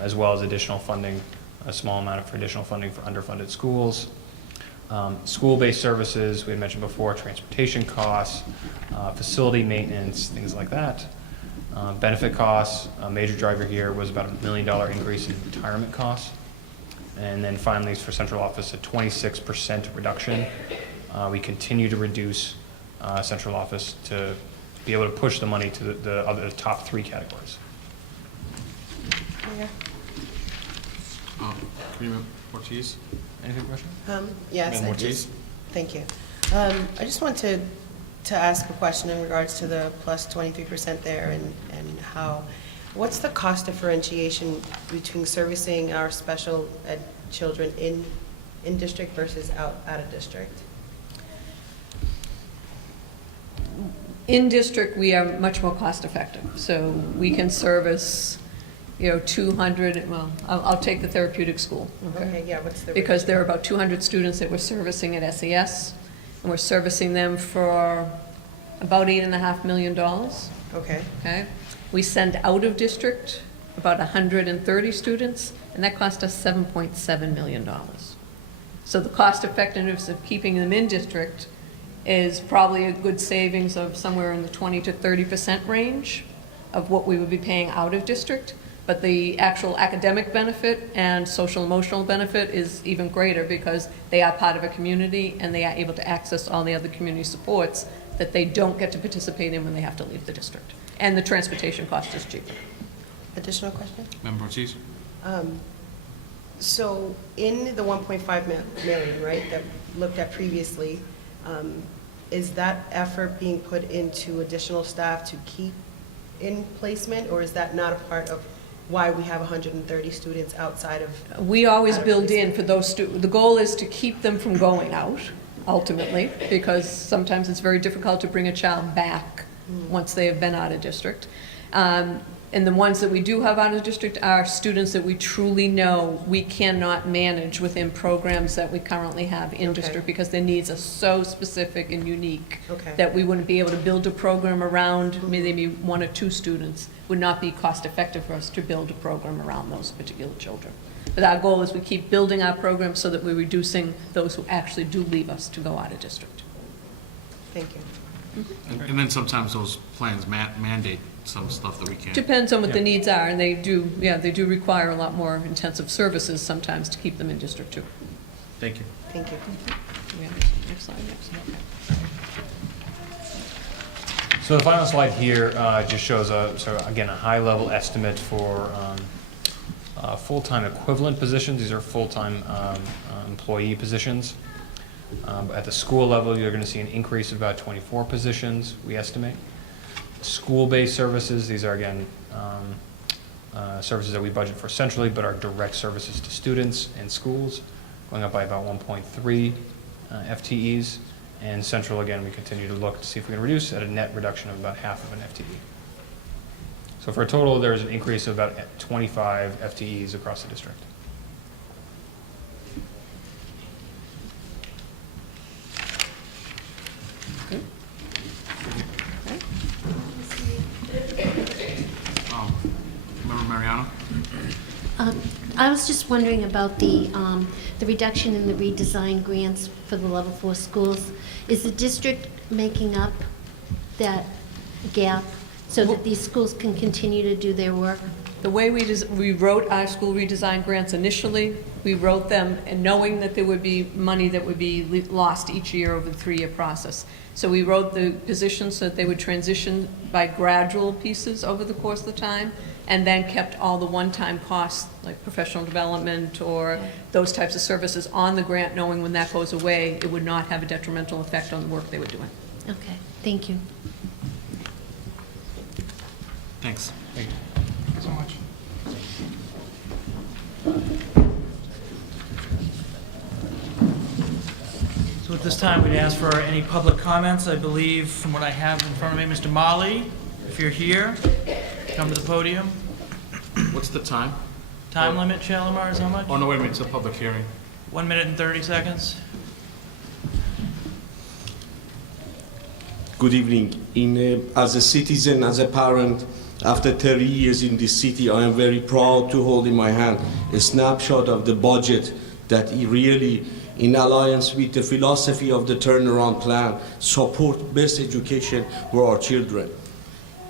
as well as additional funding, a small amount for additional funding for underfunded schools. School-based services, we had mentioned before, transportation costs, facility maintenance, things like that. Benefit costs, a major driver here was about $1 million increase in retirement costs. And then finally, for central office, a 26% reduction. We continue to reduce central office to be able to push the money to the top 3 categories. Commitment Ortiz? Anything, question? Yes, Madam Ortiz? thank you. I just want to ask a question in regards to the plus 23% there, and what's the cost differentiation between servicing our special ed children in district versus out of district? In district, we are much more cost effective. So we can service, 200, well, I'll take the therapeutic school. Okay, yeah, what's the... Because there are about 200 students that we're servicing at SES, and we're servicing them for about $8.5 million. Okay. Okay? We send out of district about 130 students, and that cost us $7.7 million. So the cost effectiveness of keeping them in district is probably a good savings of somewhere in the 20 to 30% range of what we would be paying out of district. But the actual academic benefit and social emotional benefit is even greater because they are part of a community and they are able to access all the other community supports that they don't get to participate in when they have to leave the district. And the transportation cost is cheaper. Additional question? Member Ortiz? So in the 1.5 million, right, that looked at previously, is that effort being put into additional staff to keep in placement, or is that not a part of why we have 130 students outside of? We always build in for those students. The goal is to keep them from going out, ultimately, because sometimes it's very difficult to bring a child back once they have been out of district. And the ones that we do have out of district are students that we truly know we cannot manage within programs that we currently have in district because their needs are so specific and unique that we wouldn't be able to build a program around maybe 1 or 2 students. Would not be cost effective for us to build a program around those particular children. But our goal is we keep building our programs so that we're reducing those who actually do leave us to go out of district. Thank you. And then sometimes those plans mandate some stuff that we can't. Depends on what the needs are, and they do require a lot more intensive services sometimes to keep them in District 2. Thank you. Thank you. Next slide, next. So the final slide here just shows again, a high-level estimate for full-time equivalent positions. These are full-time employee positions. At the school level, you're going to see an increase of about 24 positions, we estimate. School-based services, these are again services that we budget for centrally, but are direct services to students and schools, going up by about 1.3 FTEs. And central, again, we continue to look to see if we can reduce at a net reduction of about half of an FTE. So for a total, there's an increase of about 25 FTEs across the district. Member Mariano? I was just wondering about the reduction in the redesign grants for the level 4 schools. Is the district making up that gap so that these schools can continue to do their work? The way we wrote our school redesign grants initially, we wrote them and knowing that there would be money that would be lost each year over the 3-year process. So we wrote the positions so that they would transition by gradual pieces over the course of the time, and then kept all the one-time costs like professional development or those types of services on the grant, knowing when that goes away, it would not have a detrimental effect on the work they were doing. Okay, thank you. Thanks. Thank you so much. So at this time, we'd ask for any public comments. I believe from what I have in front of me, Mr. Molly, if you're here, come to the podium. What's the time? Time limit, Shalimar, is how much? Oh, no, wait a minute, it's a public hearing. 1 minute and 30 seconds. Good evening. As a citizen, as a parent, after 30 years in this city, I am very proud to hold in my hand a snapshot of the budget that really, in alliance with the philosophy of the turnaround plan, support best education for our children.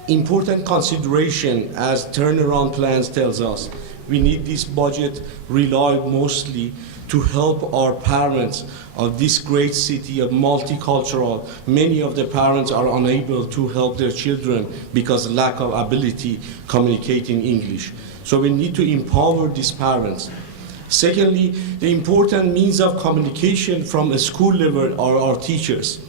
Important consideration, as turnaround plans tells us, we need this budget rely mostly to help our parents of this great city of multicultural. Many of the parents are unable to help their children because lack of ability communicating English. So we need to empower these parents. Secondly, the important means of communication from a school level are our teachers.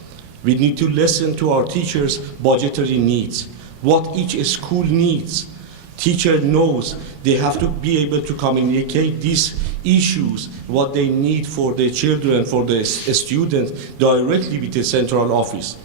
We need to listen to our teachers' budgetary needs. What each school needs, teacher knows they have to be able to communicate these issues, what they need for their children, for the students, directly with the central office.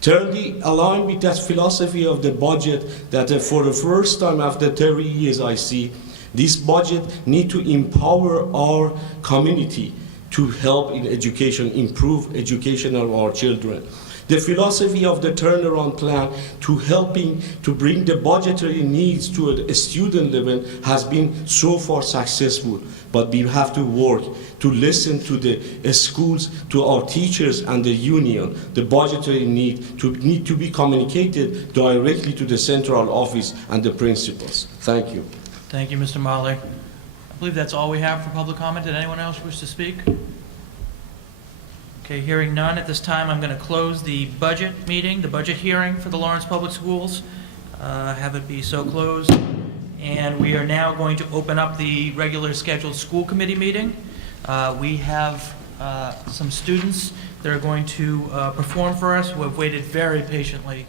Thirdly, aligned with that philosophy of the budget that for the first time after 30 years I see, this budget need to empower our community to help in education, improve education of our children. The philosophy of the turnaround plan to helping to bring the budgetary needs to a student level has been so far successful, but we have to work to listen to the schools, to our teachers and the union. The budgetary need to be communicated directly to the central office and the principals. Thank you. Thank you, Mr. Marley. I believe that's all we have for public comment. Did anyone else wish to speak? Okay, hearing none at this time, I'm going to close the budget meeting, the budget hearing for the Lawrence Public Schools. Have it be so closed. And we are now going to open up the regular scheduled school committee meeting. We have some students that are going to perform for us who have waited very patiently.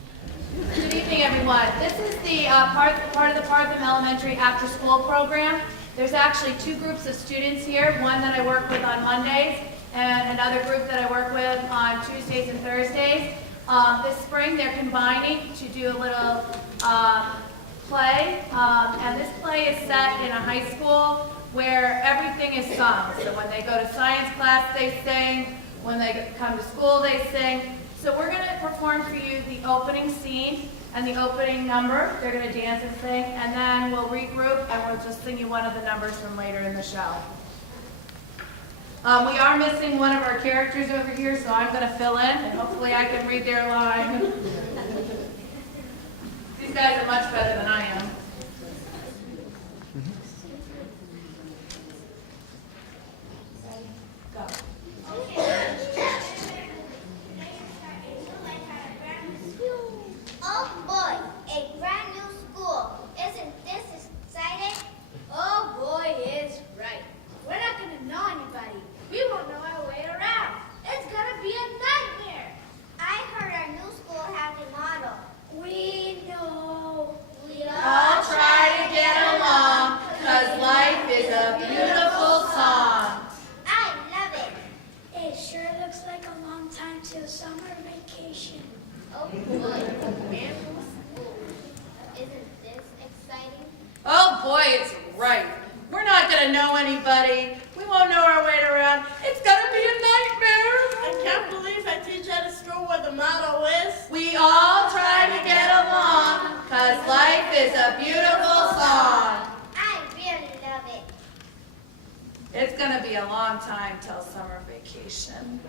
Good evening, everyone. This is the part of the Parthum Elementary after-school program. There's actually two groups of students here, one that I work with on Mondays and another group that I work with on Tuesdays and Thursdays. This spring, they're combining to do a little play, and this play is set in a high school where everything is sung. So when they go to science class, they sing. When they come to school, they sing. So we're going to perform for you the opening scene and the opening number. They're going to dance and sing, and then we'll regroup and we'll just sing you one of the numbers from later in the show. We are missing one of our characters over here, so I'm going to fill in, and hopefully I can read their line. These guys are much better than I am. Go. Oh boy, a brand new school. Isn't this exciting? Oh boy, is right. We're not gonna know anybody. We won't know our way around. It's gonna be a nightmare. I heard our new school has a motto. We know. We All try to get along, 'cause life is a beautiful song. I love it. It sure looks like a long time till summer vacation. Oh boy, brand new school. Isn't this exciting? Oh boy, it's right. We're not gonna know anybody. We won't know our way around. It's gonna be a nightmare. I can't believe I teach at a school where the motto is, We all try to get along, 'cause life is a beautiful song. I really love it. It's gonna be a long time till summer vacation.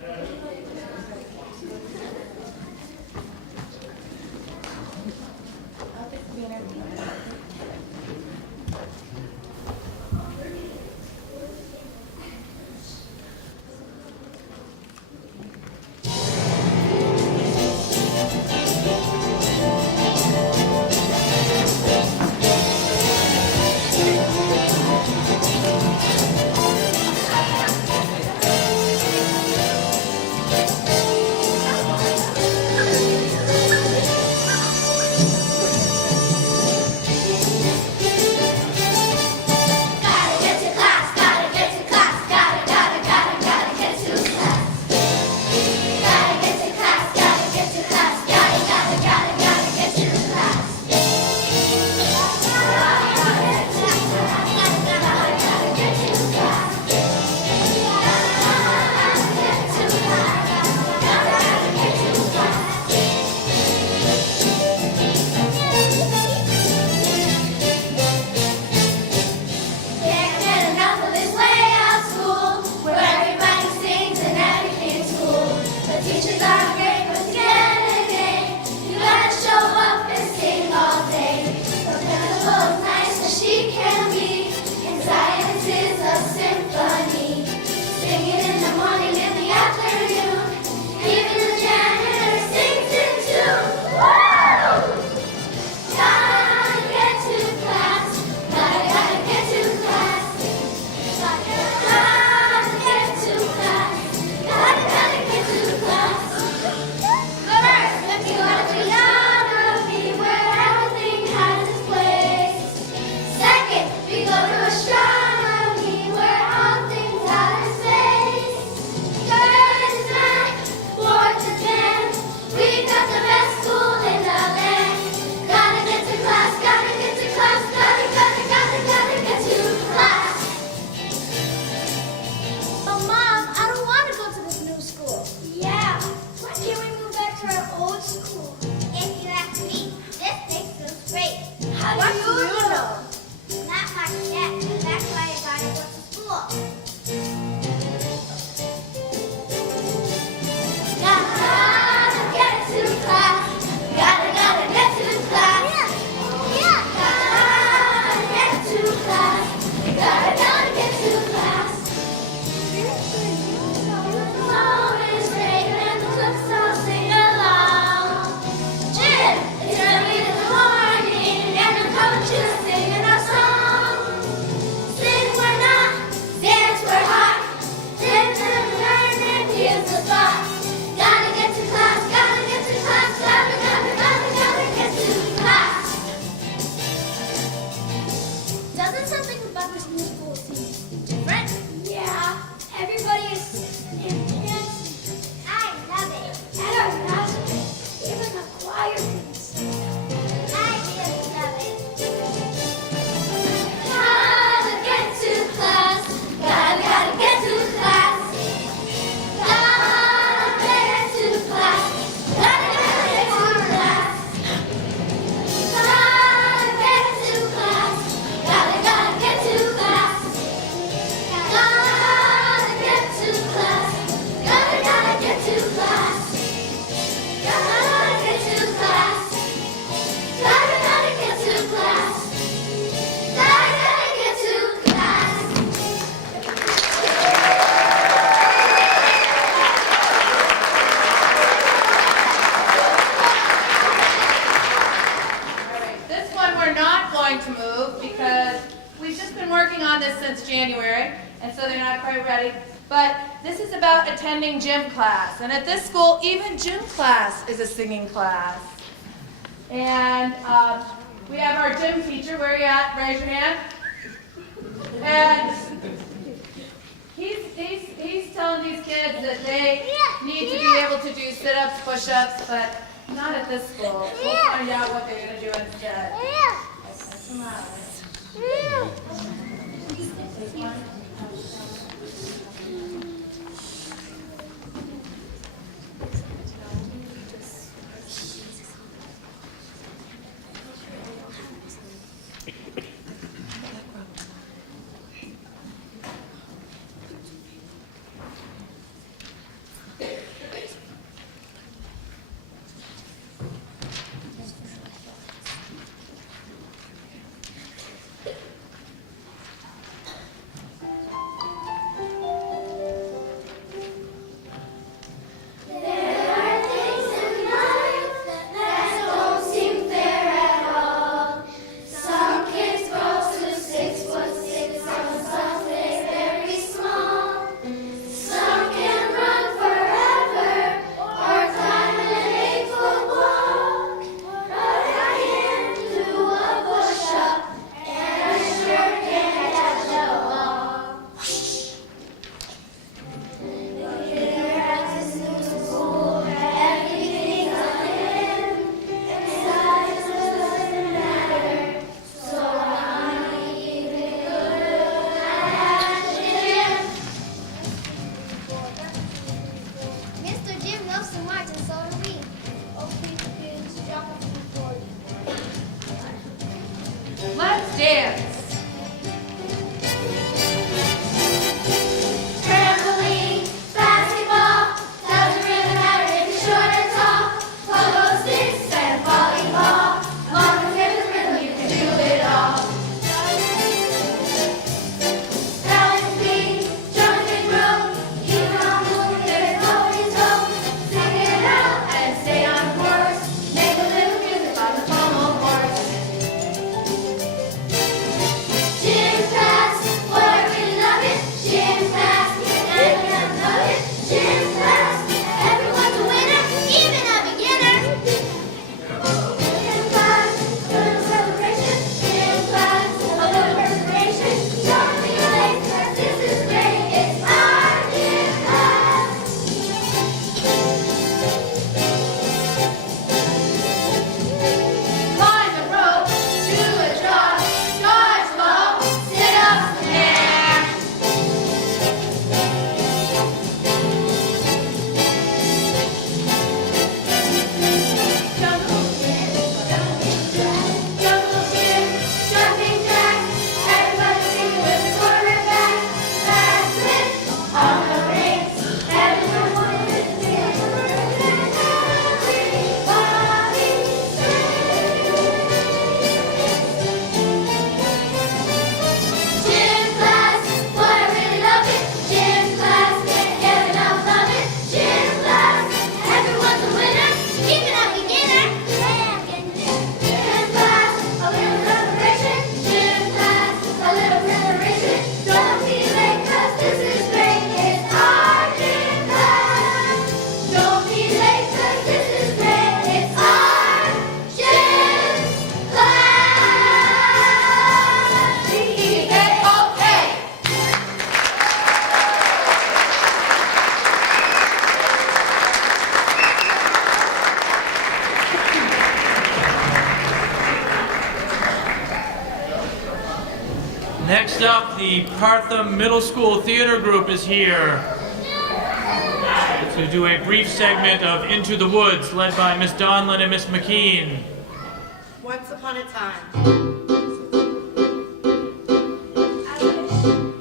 going to move because we've just been working on this since January, and so they're not quite ready. But this is about attending gym class. And at this school, even gym class is a singing class. And we have our gym teacher. Where are you at? Raise your hand. And he's telling these kids that they need to be able to do sit-ups, push-ups, but not at this school. We'll find out what they're going to do instead. Let's dance. Trampoline, basketball, doesn't really matter if you're short or tall. Pogo sticks and volleyball, long as there's a rhythm, you can do it all. Balance beat, jump and grow, keep on moving, there's always hope. Sing it out and stay on course, make a little music on the pommel horse. Gym class, boy, I really love it. Gym class, everyone love it. Gym class, everyone's a winner, even a beginner. Gym class, a little celebration. Gym class, a little perspiration. Don't be late, 'cause this is great. It's our gym class. Climb the rope, do a jog, dodgeball, sit-ups, and Jungle gym, jumping jacks. Everybody sing with the quarterback. That's it, on the rings. Everyone wants to sing. Everybody Gym class, boy, I really love it. Gym class, can't get enough of it. Gym class, everyone's a winner, even a beginner. Gym class, a little celebration. Gym class, a little celebration. Don't be late, 'cause this is great. It's our gym class. Don't be late, 'cause this is great. It's our gym class. D-E-A-O-K. Next up, the Parthum Middle School Theater Group is here to do a brief segment of Into the Woods, led by Miss Donlin and Miss McKean. Once upon a time,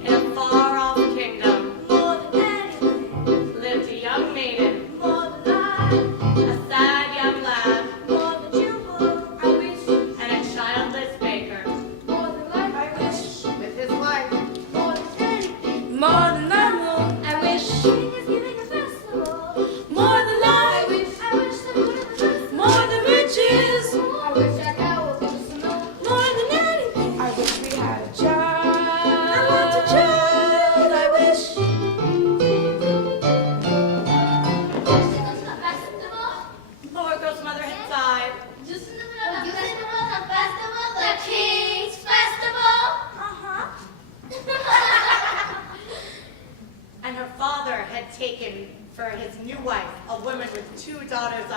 In a far-off kingdom More than anything, lived a young maiden, more than life, a sad young lad, more than you would. I wish, and a childless baker. more than life, I wish. with his wife, More than anything, more than the moon, I wish. giving is giving a festival. More than I life, wish the moon and the festival. more than riches, I wish that cow would give us some milk. more than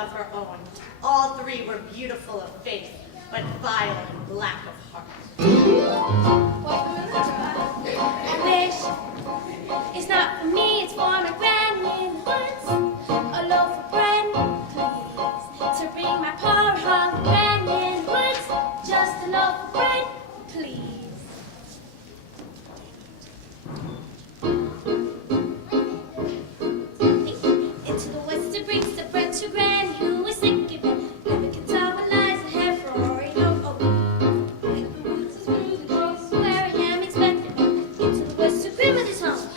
of her own. All three were beautiful of face, but vile and black of heart. I wish it's not for me, it's for my granny once. A loaf of bread, please, to bring my poor hungry granny once. Just a loaf of bread, please. Into the west to bring the bread to granny who was sick of it. Never could tell what lies ahead for all you know. Where I am expected. Into the west to grandmother's home.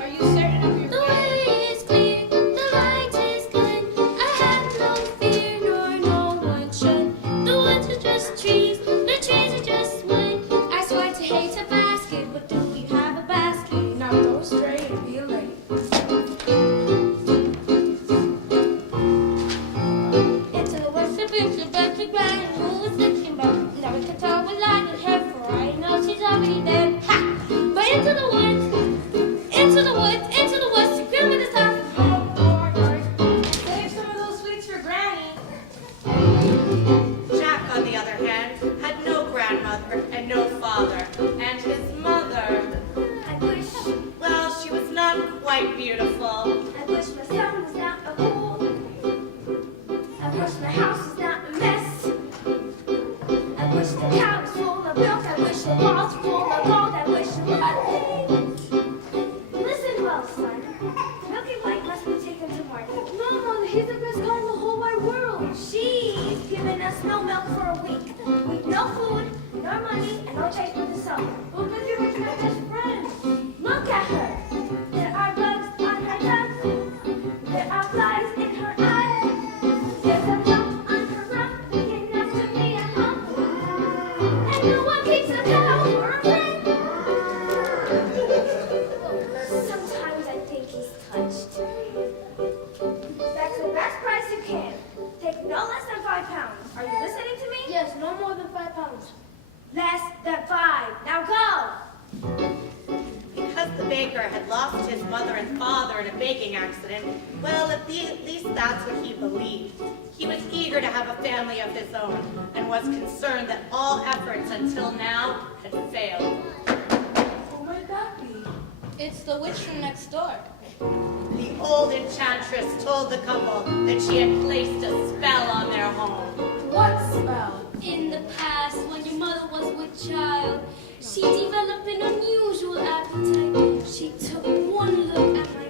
Are you certain of your The way is clear, the light is good. I have no fear, nor no one should. The woods are just trees, the trees are just wood. I swear to hate a basket, but do you have a basket? Now go straight and be late. Into the west of it, the back to grind, who was thinking about? Now we can tell what lies ahead, for I know she's already dead. Ha! But into the woods, into the woods, into the woods, to grandmother's house. Save some of those sweets for Granny. Jack, on the other hand, had no grandmother and no father, and his mother, I wish, well, she was not quite beautiful. I wish my son was not a fool. I wish my house was not a mess. I wish the cow was full of milk. I wish the walls were full of gold. I wish the Listen well, son. Milky White must be taken to market. No, Mother, he's the best guy in the whole wide world. She's given us no milk for a week. With no food, no money, and no chase with the summer. Well, because you're my best friend. Look at her. There are bugs on her tongue. There are flies in her eyes. There's a lump on her rump. Enough to be a hump. And no one keeps a cow for a friend. Sometimes I think he's touched. That's the best price you can. Take no less than £5. Are you listening to me? Yes, no more than 5 pounds. Less than 5. Now go! Because the baker had lost his mother and father in a baking accident, well, at least that's what he believed. He was eager to have a family of his own, and was concerned that all efforts until now had failed. Who might that be? It's the witch from next door. The old enchantress told the couple that she had placed a spell on their home. What spell? In the past, when your mother was with child, she developed an unusual appetite. She took one look at my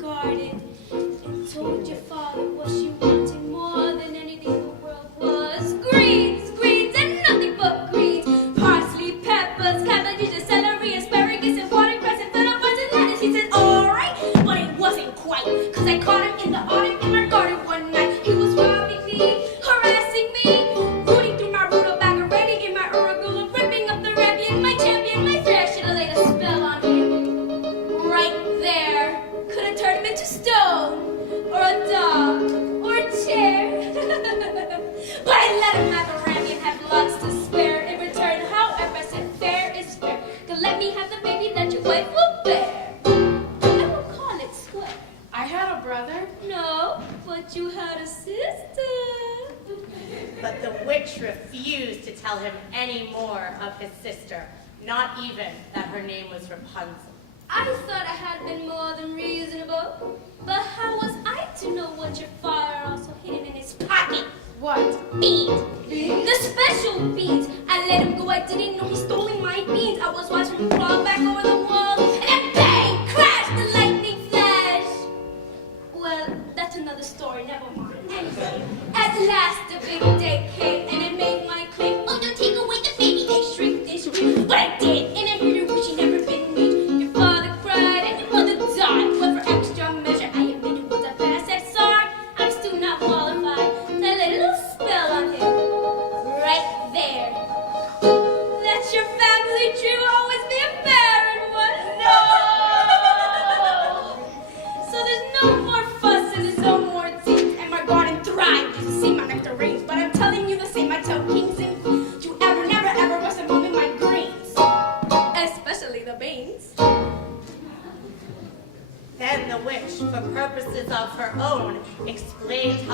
garden and told your father what she wanted more than anything in the world was greens, greens, and nothing but greens. Parsley, peppers, cabbages, celery, asparagus, and watercress, and fennel, buns, and lettuce. He said, all right, but it wasn't quite, because I caught him in the autumn in my garden one night. He was robbing me, harassing me, rooting through my rutabaga, in my arugula, ripping up the Arabian, my champion, my fair. Should have laid a spell on him. Right there. Could have turned him into stone, or a dog, or a chair. But I let him have Arabian, have lots to spare. In return, however, I said fair is fair. Then let me have the baby that your wife will bear. I will call it square. I had a brother. No, but you had a sister. But the witch refused to tell him any more of his sister, not even that her name was Rapunzel. I thought I had been more than reasonable. But how was I to know what your father also hidden in his pocket? What? Beans. Beans? The special beans. I let him go. I didn't know he stole my beans. I was watching him crawl back over the wall. And then bang! Crash! The lightning flash. Well, that's another story. Never mind. Anyway, at last the big day came. And I made my claim. Oh, don't take away the baby. They shrieked, they screamed. But I did. And I heard her wish she never been reached. Your father cried and your mother died. But for extra measure, I admit it was a bad. I said, sorry, I'm still not qualified. So I laid a little spell on him. Right there. Let your family tree always be a barren one. No,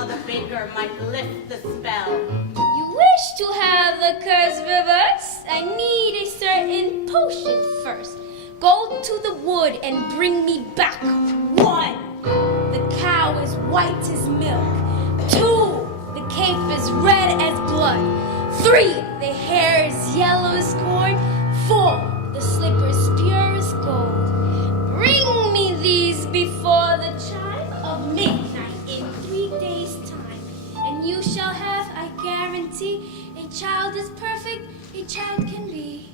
while the baker might lift the spell. You wish to have the curse reversed? I need a certain potion first. Go to the wood and bring me back 1. The cow is white as milk. 2. The cape is red as blood. 3. The hair is yellow as corn. 4. The slipper is pure as gold. Bring me these before the chime of midnight in 3 days' time, and you shall have, I guarantee, a child as perfect a child can be.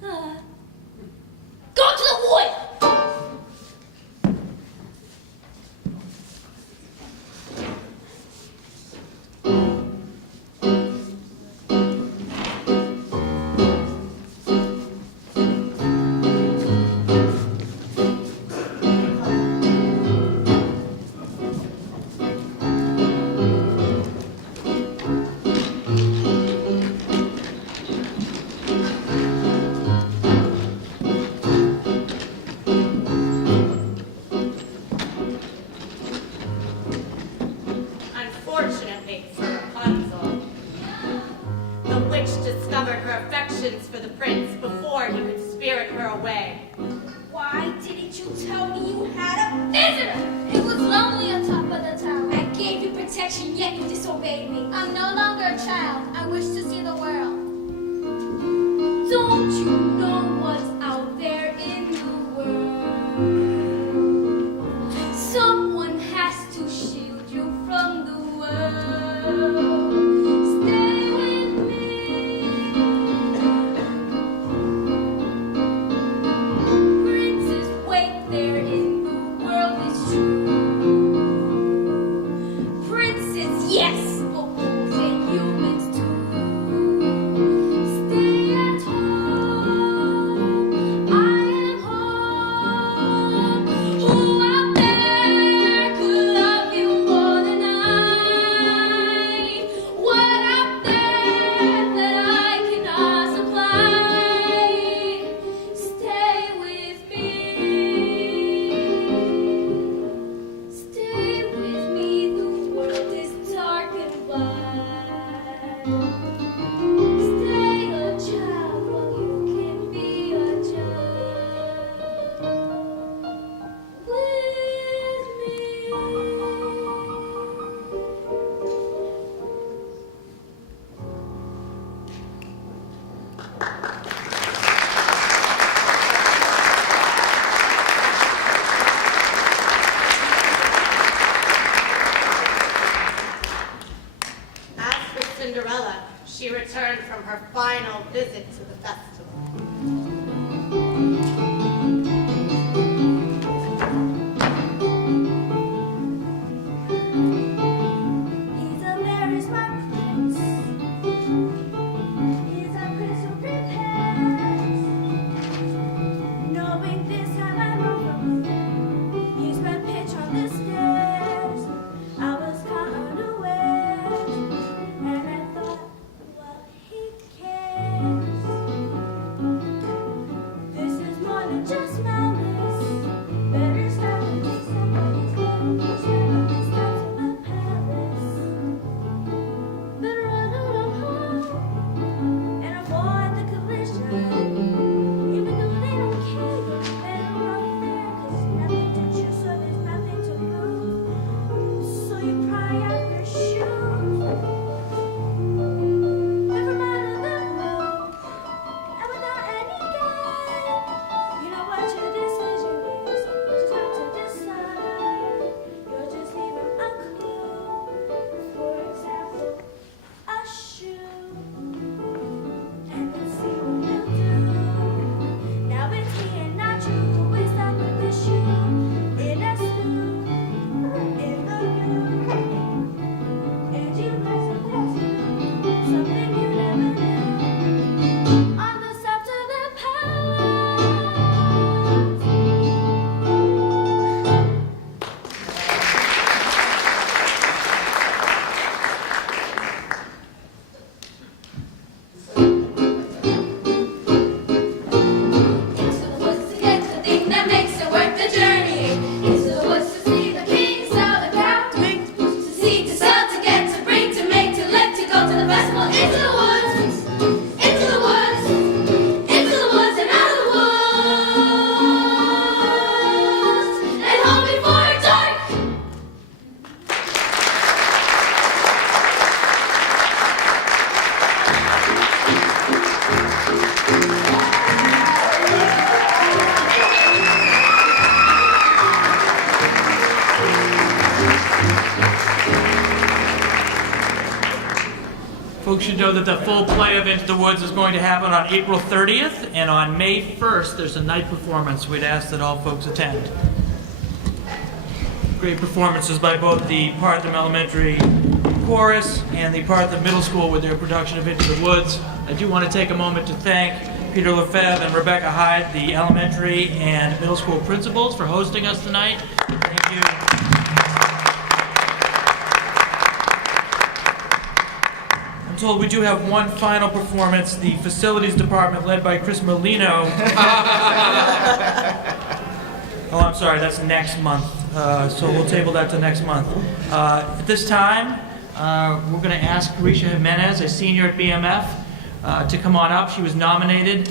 Go to the wood! Unfortunately for Rapunzel, the witch discovered her affections for the prince before he could spirit her away. Why didn't you tell me you had a visitor? It was lonely on top of the tower. I gave you protection, yet you disobeyed me. I'm no longer a child. I wish to see the world. Don't you know what's out there in the world? Someone has to shield you from the world. Stay with me. Princes wait there in the world is true. Princes, yes, but wolves and humans too. Stay at home. I am home. Who out there could love you more than I? What out there that I cannot supply? Stay with me. Stay with me. The world is dark and wide. Stay a child while you can be a child. With me. As for Cinderella, she returned from her final visit to the festival. He's a very smart prince. He's a prince who prepares. Knowing this time I'm over, he's my pitch on the stairs. I was caught unaware, and I thought, well, he cares. This is more than just malice. Better stop and take somebody's love. Step this time to my palace. Better run out home and avoid the collision. Even though they don't care, you're better off there. 'Cause nothing to choose, so there's nothing to lose. So you pry out your shoes. Never mind the road, and without any guide, you know what your decision is. You just have to decide. You're just leaving a clue. For example, a shoe. And let's see what they'll do. Now it's me and not you who is stuck with the shoe. In a stew, in the blue. And you learn something you never knew. On the steps of the palace. Into the woods to get the thing that makes it worth the journey. Into the woods to see the king, sell the cow, to make the to see, to sell, Folks should know that the full play of Into the Woods is going to happen on April 30th, and on May 1st, there's a night performance. We'd ask that all folks attend. Great performances by both the Parthum Elementary Chorus and the Parthum Middle School with their production of Into the Woods. I do want to take a moment to thank Peter Lefebvre and Rebecca Hyde, the elementary and middle school principals, for hosting us tonight. Thank you. I'm told we do have one final performance. The facilities department, led by Chris Molino. Oh, I'm sorry, that's next month. So we'll table that to next month. At this time, we're going to ask Carisha Jimenez, a senior at BMF, to come on up. She was nominated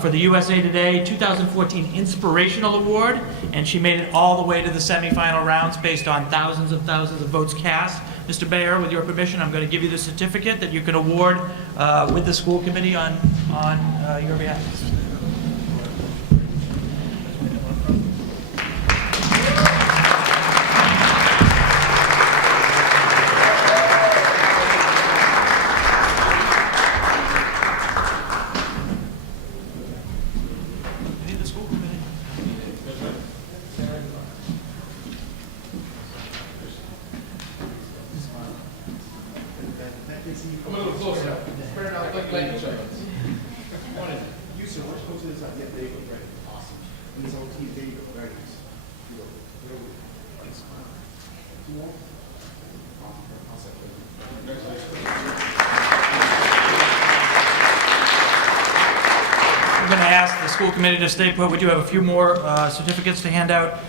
for the USA Today 2014 Inspirational Award, and she made it all the way to the semifinal rounds based on thousands of votes cast. Mr. Bayer, with your permission, I'm going to give you the certificate that you can award with the school committee on your behalf. School committee to stay put. We do have a few more certificates to hand out.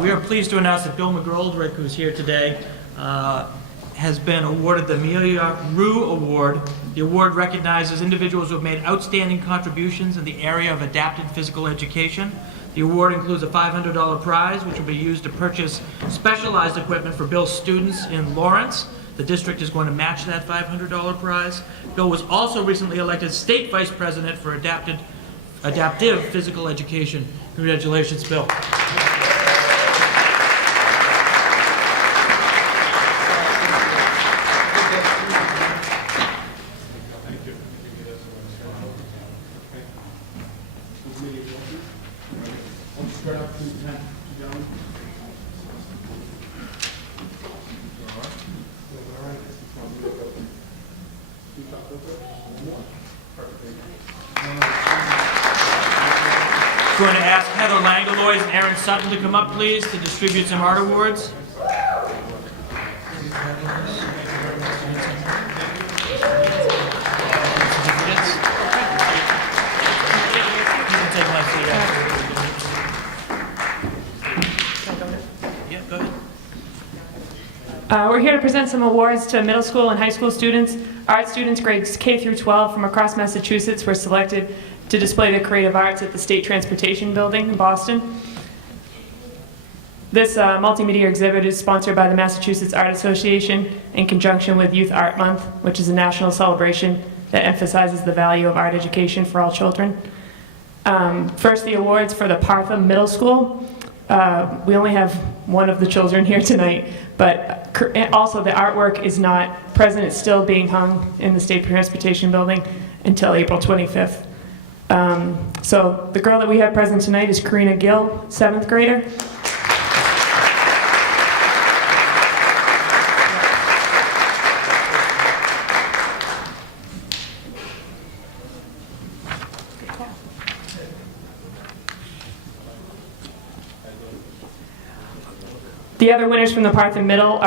We are pleased to announce that Bill McGoldrick, who's here today, has been awarded the Amelia Rue Award. The award recognizes individuals who have made outstanding contributions in the area of adapted physical education. The award includes a $500 prize, which will be used to purchase specialized equipment for Bill's students in Lawrence. The district is going to match that $500 prize. Bill was also recently elected state vice president for adaptive physical education. Congratulations, Bill. I'm going to ask Heather Langalois and Aaron Sutton to come up, please, to distribute some art awards. Yeah, go ahead. We're here to present some awards to middle school and high school students. Art students grades K through 12 from across Massachusetts were selected to display their creative arts at the State Transportation Building in Boston. This multimedia exhibit is sponsored by the Massachusetts Art Association in conjunction with Youth Art Month, which is a national celebration that emphasizes the value of art education for all children. First, the awards for the Parthum Middle School. We only have one of the children here tonight, but also the artwork is not present. It's still being hung in the State Transportation Building until April 25th. So the girl that we have present tonight is Karina Gill, 7th grader. The other winners from the Parthum Middle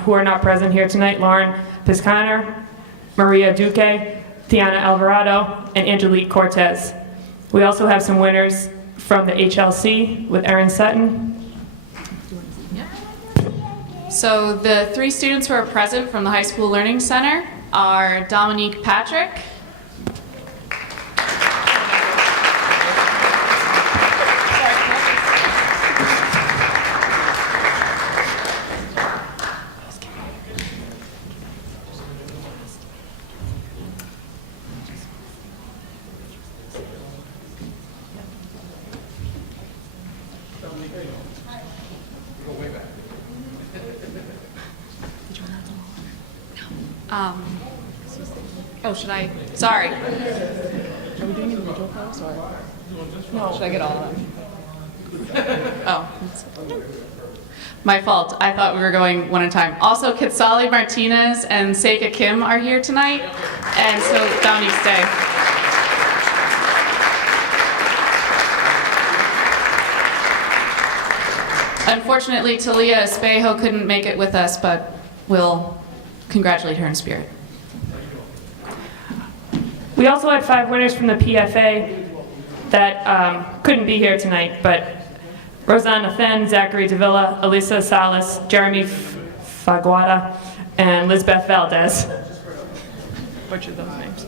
who are not present here tonight: Lauren Piscaner, Maria Duque, Tiana Alvarado, and Angelique Cortez. We also have some winners from the HLC with Aaron Sutton. So the 3 students who are present from the High School Learning Center are Dominique Patrick, Oh, should I? Sorry. Are we doing individual posts or? No. Should I get all of them? Oh. My fault. I thought we were going one at a time. Also, Kitsali Martinez and Seika Kim are here tonight, and so Dominique stay. Unfortunately, Talia Espejo couldn't make it with us, but we'll congratulate her in spirit. We also had 5 winners from the PFA that couldn't be here tonight, but Rosanna Then, Zachary Davila, Elisa Salas, Jeremy Faguada, and Lisbeth Valdez. Butchered those names.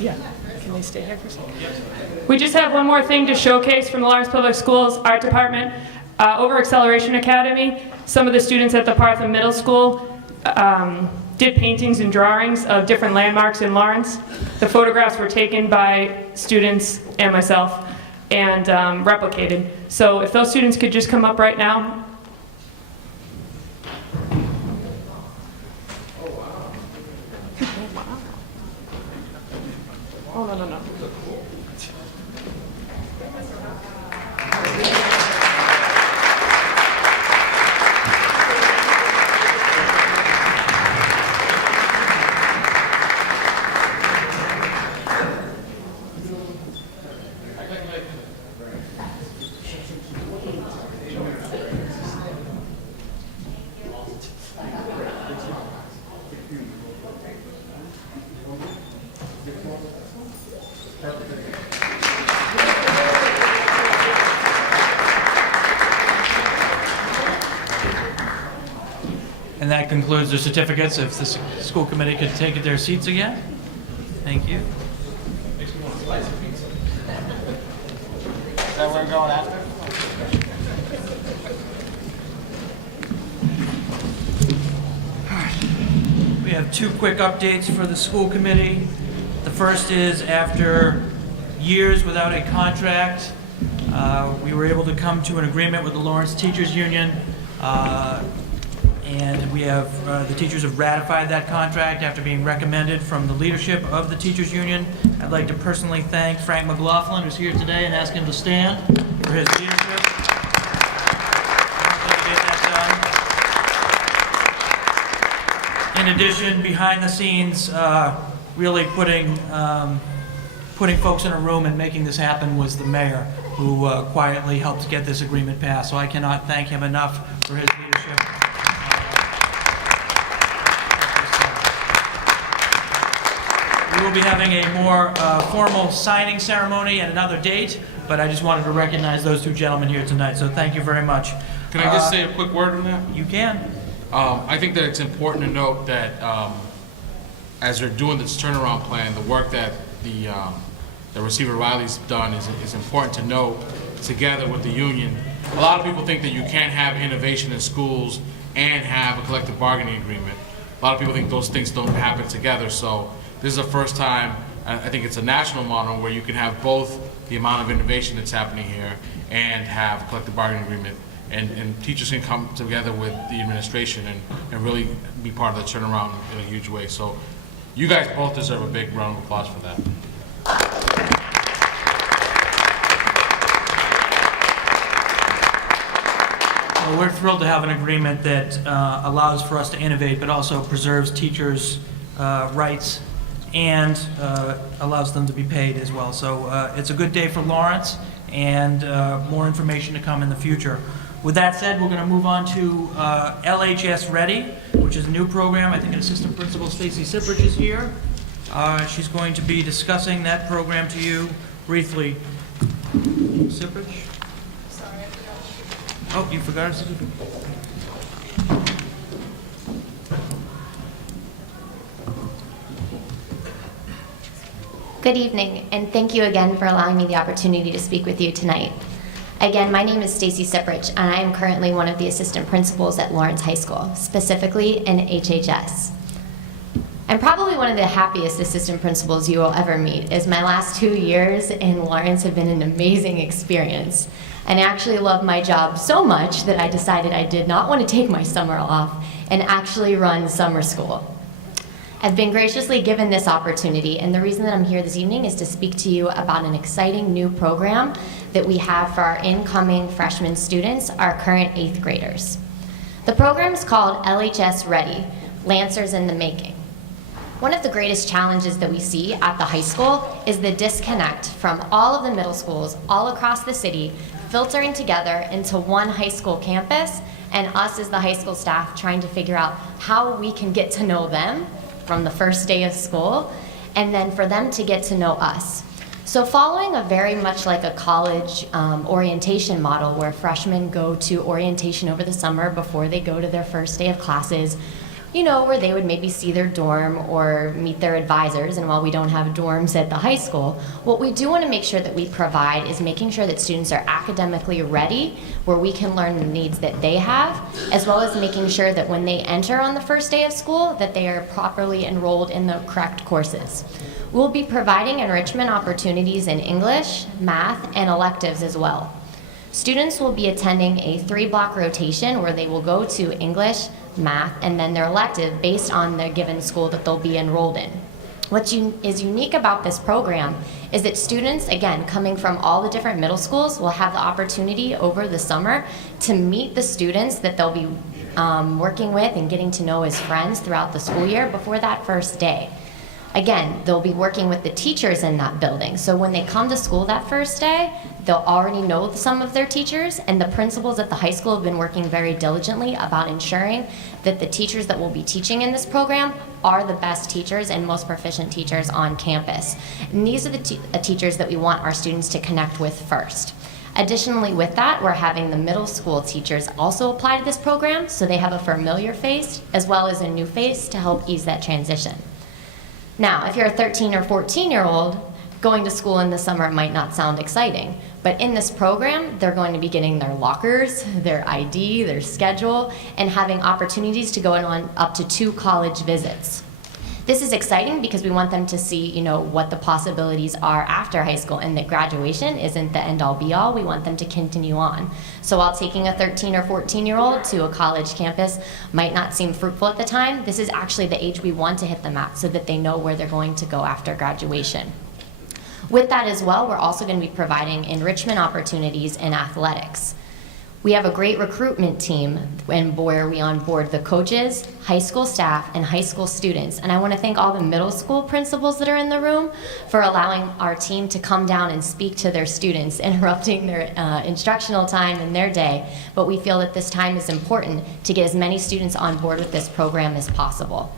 Yeah, can they stay here for a second? We just have one more thing to showcase from the Lawrence Public Schools Art Department. Over Acceleration Academy, some of the students at the Parthum Middle School did paintings and drawings of different landmarks in Lawrence. The photographs were taken by students and myself and replicated. So if those students could just come up right now. Oh, no, no, no. And that concludes the certificates. If the school committee could take their seats again. Thank you. Is that where we're going after? We have 2 quick updates for the school committee. The first is after years without a contract, we were able to come to an agreement with the Lawrence Teachers Union, and we have the teachers have ratified that contract after being recommended from the leadership of the Teachers Union. I'd like to personally thank Frank McLaughlin, who's here today, and ask him to stand for his leadership. In addition, behind the scenes, really putting folks in a room and making this happen was the mayor, who quietly helped get this agreement passed. So I cannot thank him enough for his leadership. We will be having a more formal signing ceremony at another date, but I just wanted to recognize those 2 gentlemen here tonight. So thank you very much. Can I just say a quick word on that? You can. I think that it's important to note that as they're doing this turnaround plan, the work that the Receiver Riley's done is important to note together with the union. A lot of people think that you can't have innovation in schools and have a collective bargaining agreement. A lot of people think those things don't happen together. So this is the first time, I think it's a national model where you can have both the amount of innovation that's happening here and have a collective bargaining agreement. And teachers can come together with the administration and really be part of the turnaround in a huge way. So you guys both deserve a big round of applause for that. Well, we're thrilled to have an agreement that allows for us to innovate, but also preserves teachers' rights and allows them to be paid as well. So it's a good day for Lawrence, and more information to come in the future. With that said, we're going to move on to LHS Ready, which is a new program. I think Assistant Principal Stacy Sippridge is here. She's going to be discussing that program to you briefly. Sippridge? Sorry, I forgot. Oh, you forgot us? Good evening, and thank you again for allowing me the opportunity to speak with you tonight. Again, my name is Stacy Siprich, and I am currently one of the assistant principals at Lawrence High School, specifically in HHS. I'm probably one of the happiest assistant principals you will ever meet, as my last 2 years in Lawrence have been an amazing experience. And I actually love my job so much that I decided I did not want to take my summer off and actually run summer school. I've been graciously given this opportunity, and the reason that I'm here this evening is to speak to you about an exciting new program that we have for our incoming freshman students, our current 8th graders. The program is called LHS Ready, Lancers in the Making. One of the greatest challenges that we see at the high school is the disconnect from all of the middle schools all across the city filtering together into one high school campus, and us as the high school staff trying to figure out how we can get to know them from the first day of school, and then for them to get to know us. So following a very much like a college orientation model where freshmen go to orientation over the summer before they go to their first day of classes, you know, where they would maybe see their dorm or meet their advisors. And while we don't have dorms at the high school, what we do want to make sure that we provide is making sure that students are academically ready, where we can learn the needs that they have, as well as making sure that when they enter on the first day of school, that they are properly enrolled in the correct courses. We'll be providing enrichment opportunities in English, math, and electives as well. Students will be attending a 3-block rotation where they will go to English, math, and then their elective based on the given school that they'll be enrolled in. What is unique about this program is that students, again, coming from all the different middle schools, will have the opportunity over the summer to meet the students that they'll be working with and getting to know as friends throughout the school year before that first day. Again, they'll be working with the teachers in that building. So when they come to school that first day, they'll already know some of their teachers, and the principals at the high school have been working very diligently about ensuring that the teachers that will be teaching in this program are the best teachers and most proficient teachers on campus. And these are the teachers that we want our students to connect with first. Additionally, with that, we're having the middle school teachers also apply to this program, so they have a familiar face as well as a new face to help ease that transition. Now, if you're a 13 or 14-year-old, going to school in the summer might not sound exciting, but in this program, they're going to be getting their lockers, their ID, their schedule, and having opportunities to go on up to 2 college visits. This is exciting because we want them to see, you know, what the possibilities are after high school, and that graduation isn't the end-all be-all. We want them to continue on. So while taking a 13 or 14-year-old to a college campus might not seem fruitful at the time, this is actually the age we want to hit them at so that they know where they're going to go after graduation. With that as well, we're also going to be providing enrichment opportunities in athletics. We have a great recruitment team where we onboard the coaches, high school staff, and high school students. And I want to thank all the middle school principals that are in the room for allowing our team to come down and speak to their students, interrupting their instructional time in their day. But we feel that this time is important to get as many students on board with this program as possible.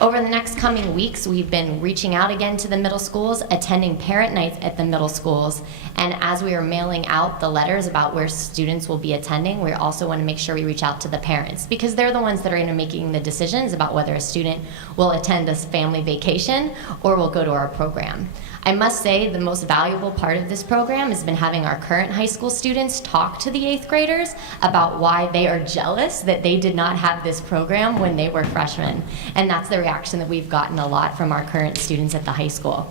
Over the next coming weeks, we've been reaching out again to the middle schools, attending parent nights at the middle schools, and as we are mailing out the letters about where students will be attending, we also want to make sure we reach out to the parents, because they're the ones that are going to be making the decisions about whether a student will attend a family vacation or will go to our program. I must say the most valuable part of this program has been having our current high school students talk to the 8th graders about why they are jealous that they did not have this program when they were freshmen. And that's the reaction that we've gotten a lot from our current students at the high school.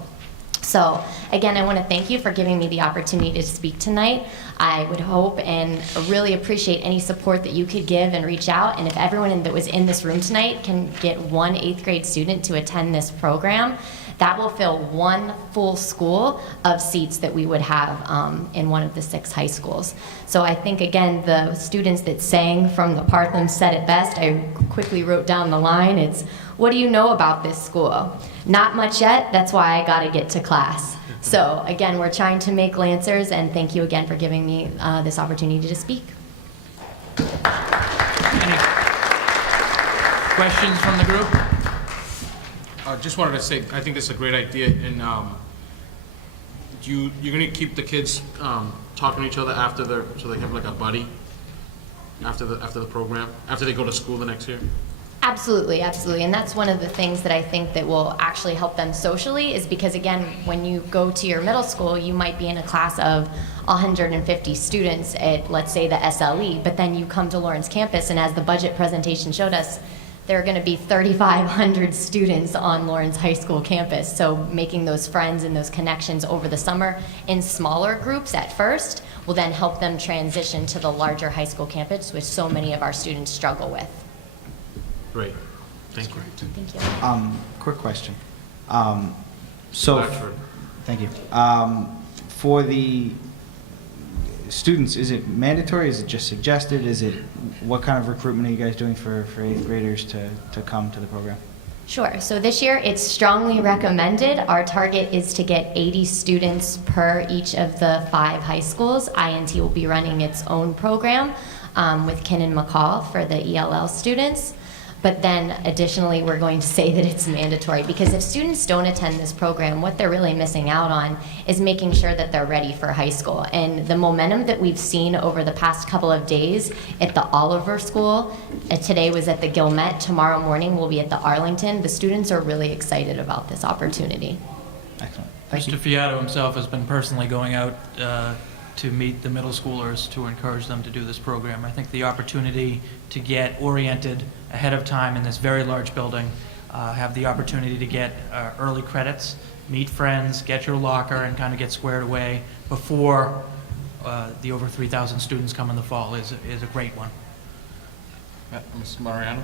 So again, I want to thank you for giving me the opportunity to speak tonight. I would hope and really appreciate any support that you could give and reach out. And if everyone that was in this room tonight can get one 8th grade student to attend this program, that will fill one full school of seats that we would have in one of the 6 high schools. So I think, again, the students that sang from the Parthum said it best. I quickly wrote down the line. It's, what do you know about this school? Not much yet. That's why I got to get to class. So again, we're trying to make Lancers, and thank you again for giving me this opportunity to speak. Any questions from the group? Just wanted to say, I think this is a great idea, and you're going to keep the kids talking to each other so they have like a buddy after the program, after they go to school the next year? Absolutely, absolutely. And that's one of the things that I think that will actually help them socially is because, again, when you go to your middle school, you might be in a class of 150 students at, let's say, the SLE, but then you come to Lawrence campus, and as the budget presentation showed us, there are going to be 3,500 students on Lawrence High School campus. So making those friends and those connections over the summer in smaller groups at first will then help them transition to the larger high school campus, which so many of our students struggle with. Great, thank you. Thank you. Quick question. Bradford. Thank you. For the students, is it mandatory? Is it just suggested? Is it, what kind of recruitment are you guys doing for 8th graders to come to the program? Sure. So this year, it's strongly recommended. Our target is to get 80 students per each of the 5 high schools. INT will be running its own program with Kin and McCall for the ELL students. But then additionally, we're going to say that it's mandatory because if students don't attend this program, what they're really missing out on is making sure that they're ready for high school. And the momentum that we've seen over the past couple of days at the Oliver School, today was at the Gilmet, tomorrow morning we'll be at the Arlington. The students are really excited about this opportunity. Excellent. Mr. Fiato himself has been personally going out to meet the middle schoolers to encourage them to do this program. I think the opportunity to get oriented ahead of time in this very large building, have the opportunity to get early credits, meet friends, get your locker, and kind of get squared away before the over 3,000 students come in the fall is a great one. Ms. Mariano?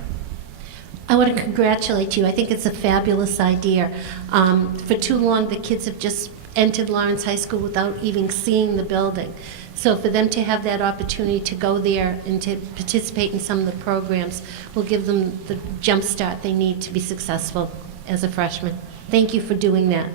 I want to congratulate you. I think it's a fabulous idea. For too long, the kids have just entered Lawrence High School without even seeing the building. So for them to have that opportunity to go there and to participate in some of the programs will give them the jump start they need to be successful as a freshman. Thank you for doing that.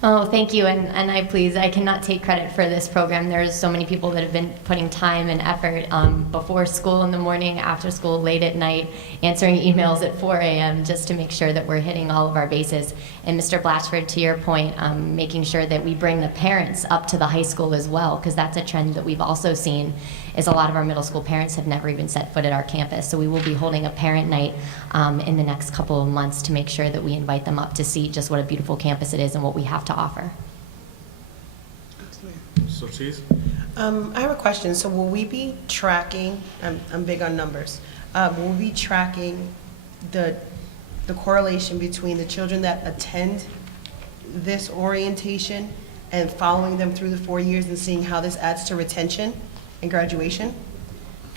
Oh, thank you, and I cannot take credit for this program. There's so many people that have been putting time and effort before school in the morning, after school, late at night, answering emails at 4 a.m. just to make sure that we're hitting all of our bases. And Mr. Blatchford, to your point, making sure that we bring the parents up to the high school as well, because that's a trend that we've also seen, is a lot of our middle school parents have never even set foot at our campus. So we will be holding a parent night in the next couple of months to make sure that we invite them up to see just what a beautiful campus it is and what we have to offer. So, Cheese? I have a question. So will we be tracking, I'm big on numbers, will we be tracking the correlation between the children that attend this orientation and following them through the 4 years and seeing how this adds to retention and graduation?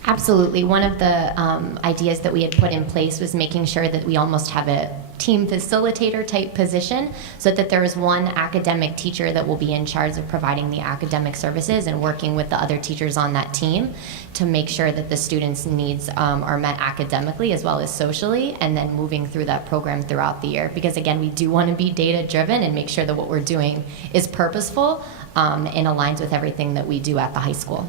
Absolutely. One of the ideas that we had put in place was making sure that we almost have a team facilitator type position so that there is one academic teacher that will be in charge of providing the academic services and working with the other teachers on that team to make sure that the students' needs are met academically as well as socially, and then moving through that program throughout the year. Because again, we do want to be data driven and make sure that what we're doing is purposeful and aligns with everything that we do at the high school.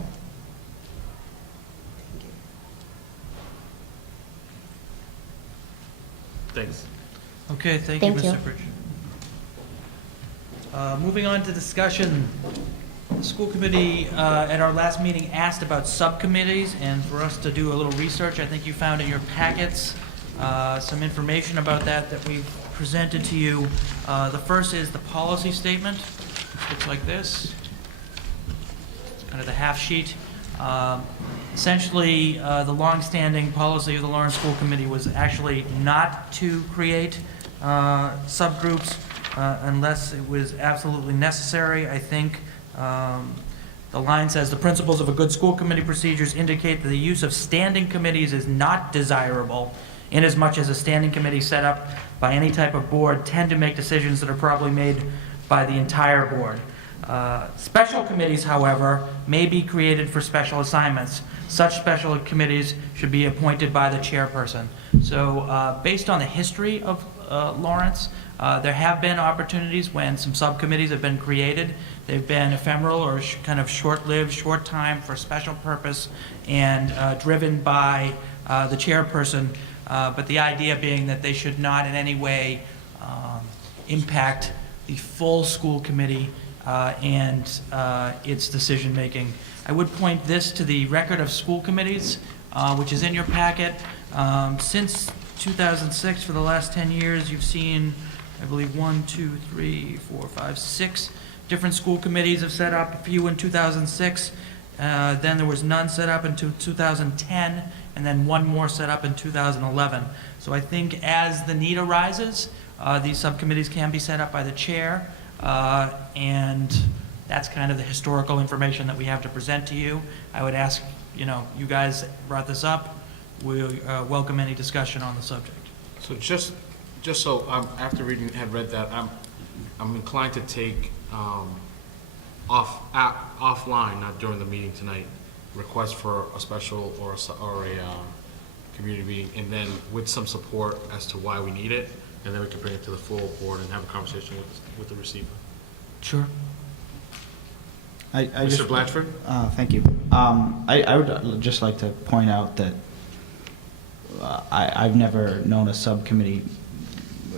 Thanks. Okay, thank you, Thank Ms. you. Sippridge. Moving on to discussion, the school committee at our last meeting asked about subcommittees, and for us to do a little research, I think you found in your packets some information about that we've presented to you. The first is the policy statement, which looks like this. It's kind of the half sheet. Essentially, the longstanding policy of the Lawrence School Committee was actually not to create subgroups unless it was absolutely necessary. I think the line says, the principles of a good school committee procedures indicate that the use of standing committees is not desirable, inasmuch as a standing committee set up by any type of board tend to make decisions that are probably made by the entire board. Special committees, however, may be created for special assignments. Such special committees should be appointed by the chairperson. So based on the history of Lawrence, there have been opportunities when some subcommittees have been created. They've been ephemeral or kind of short-lived, short time for special purpose and driven by the chairperson, but the idea being that they should not in any way impact the full school committee and its decision-making. I would point this to the record of school committees, which is in your packet. Since 2006, for the last 10 years, you've seen, I believe, 6 different school committees have set up, a few in 2006. Then there was none set up until 2010, and then one more set up in 2011. So I think as the need arises, these subcommittees can be set up by the chair, and that's kind of the historical information that we have to present to you. I would ask, you guys brought this up, we'll welcome any discussion on the subject. So just so after had read that, I'm inclined to take offline, not during the meeting tonight, request for a special or a community meeting, and then with some support as to why we need it, and then we can bring it to the full board and have a conversation with the receiver. Sure. Mr. Blatchford? Thank you. I would just like to point out that I've never known a subcommittee,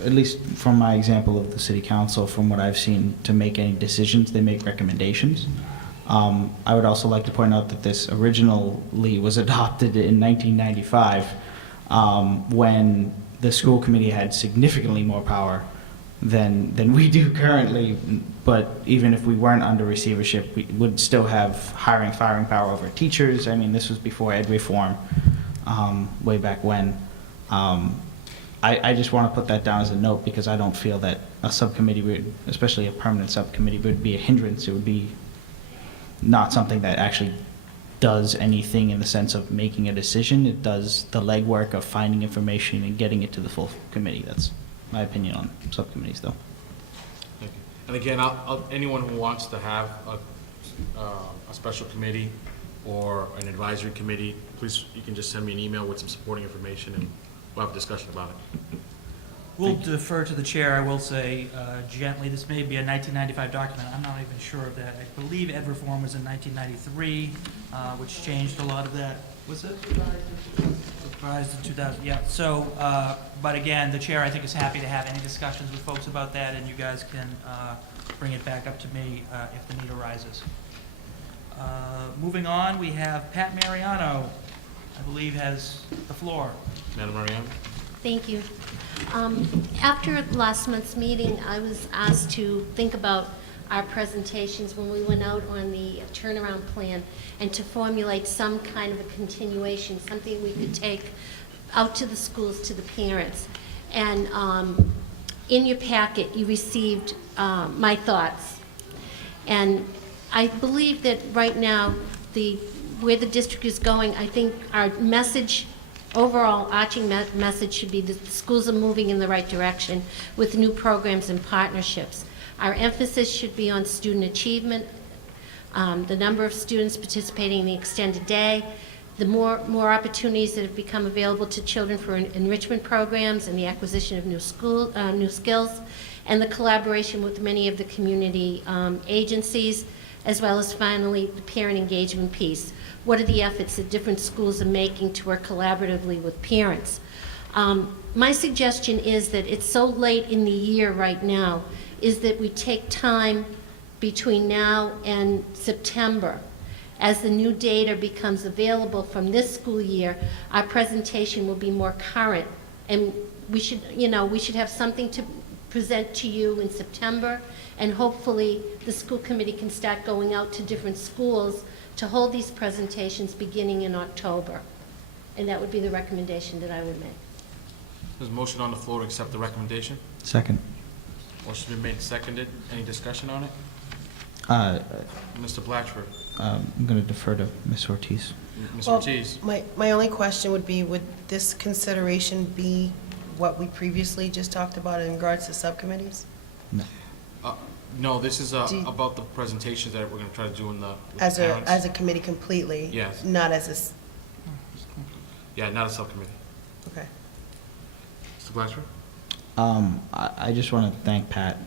at least from my example of the city council, from what I've seen, to make any decisions. They make recommendations. I would also like to point out that this originally was adopted in 1995, when the school committee had significantly more power than we do currently. But even if we weren't under receivership, we would still have firing power over teachers. I mean, this was before ed reform, way back when. I just want to put that down as a note, because I don't feel that a subcommittee would, especially a permanent subcommittee, would be a hindrance. It would be not something that actually does anything in the sense of making a decision. It does the legwork of finding information and getting it to the full committee. That's my opinion on subcommittees, though. Thank you. And again, anyone who wants to have a special committee or an advisory committee, please, you can just send me an email with some supporting information, and we'll have a discussion about it. We'll defer to the chair. I will say gently, this may be a 1995 document. I'm not even sure of that. I believe ed reform was in 1993, which changed a lot of that. Was it? Revised in 2000, yeah. So, but again, the chair, I think, is happy to have any discussions with folks about that, and you guys can bring it back up to me if the need arises. Moving on, we have Pat Mariano, I believe, has the floor. Madam Mariano? Thank you. After last month's meeting, I was asked to think about our presentations when we went out on the turnaround plan, and to formulate some kind of a continuation, something we could take out to the schools, to the parents. And in your packet, you received my thoughts. And I believe that right now, where the district is going, I think our message, overall arching message, should be that the schools are moving in the right direction with new programs and partnerships. Our emphasis should be on student achievement, the number of students participating in the extended day, the more opportunities that have become available to children for enrichment programs and the acquisition of new skills, and the collaboration with many of the community agencies, as well as finally the parent engagement piece. What are the efforts that different schools are making to work collaboratively with parents? My suggestion is that it's so late in the year right now, is that we take time between now and September. As the new data becomes available from this school year, our presentation will be more current, and we should have something to present to you in September, and hopefully the school committee can start going out to different schools to hold these presentations beginning in October. And that would be the recommendation that I would make. There's a motion on the floor to accept the recommendation. Second. Motion been made and seconded. Any discussion on it? Mr. Blatchford? I'm going to defer to Ms. Ortiz. Ms. Well, Ortiz? my only question would be, would this consideration be what we previously just talked about in regards to subcommittees? No. No, this is about the presentations that we're going to try to do with As the parents. a committee completely? Yes. Not as a... Yeah, not a subcommittee. Okay. Mr. Blatchford? I just want to thank Pat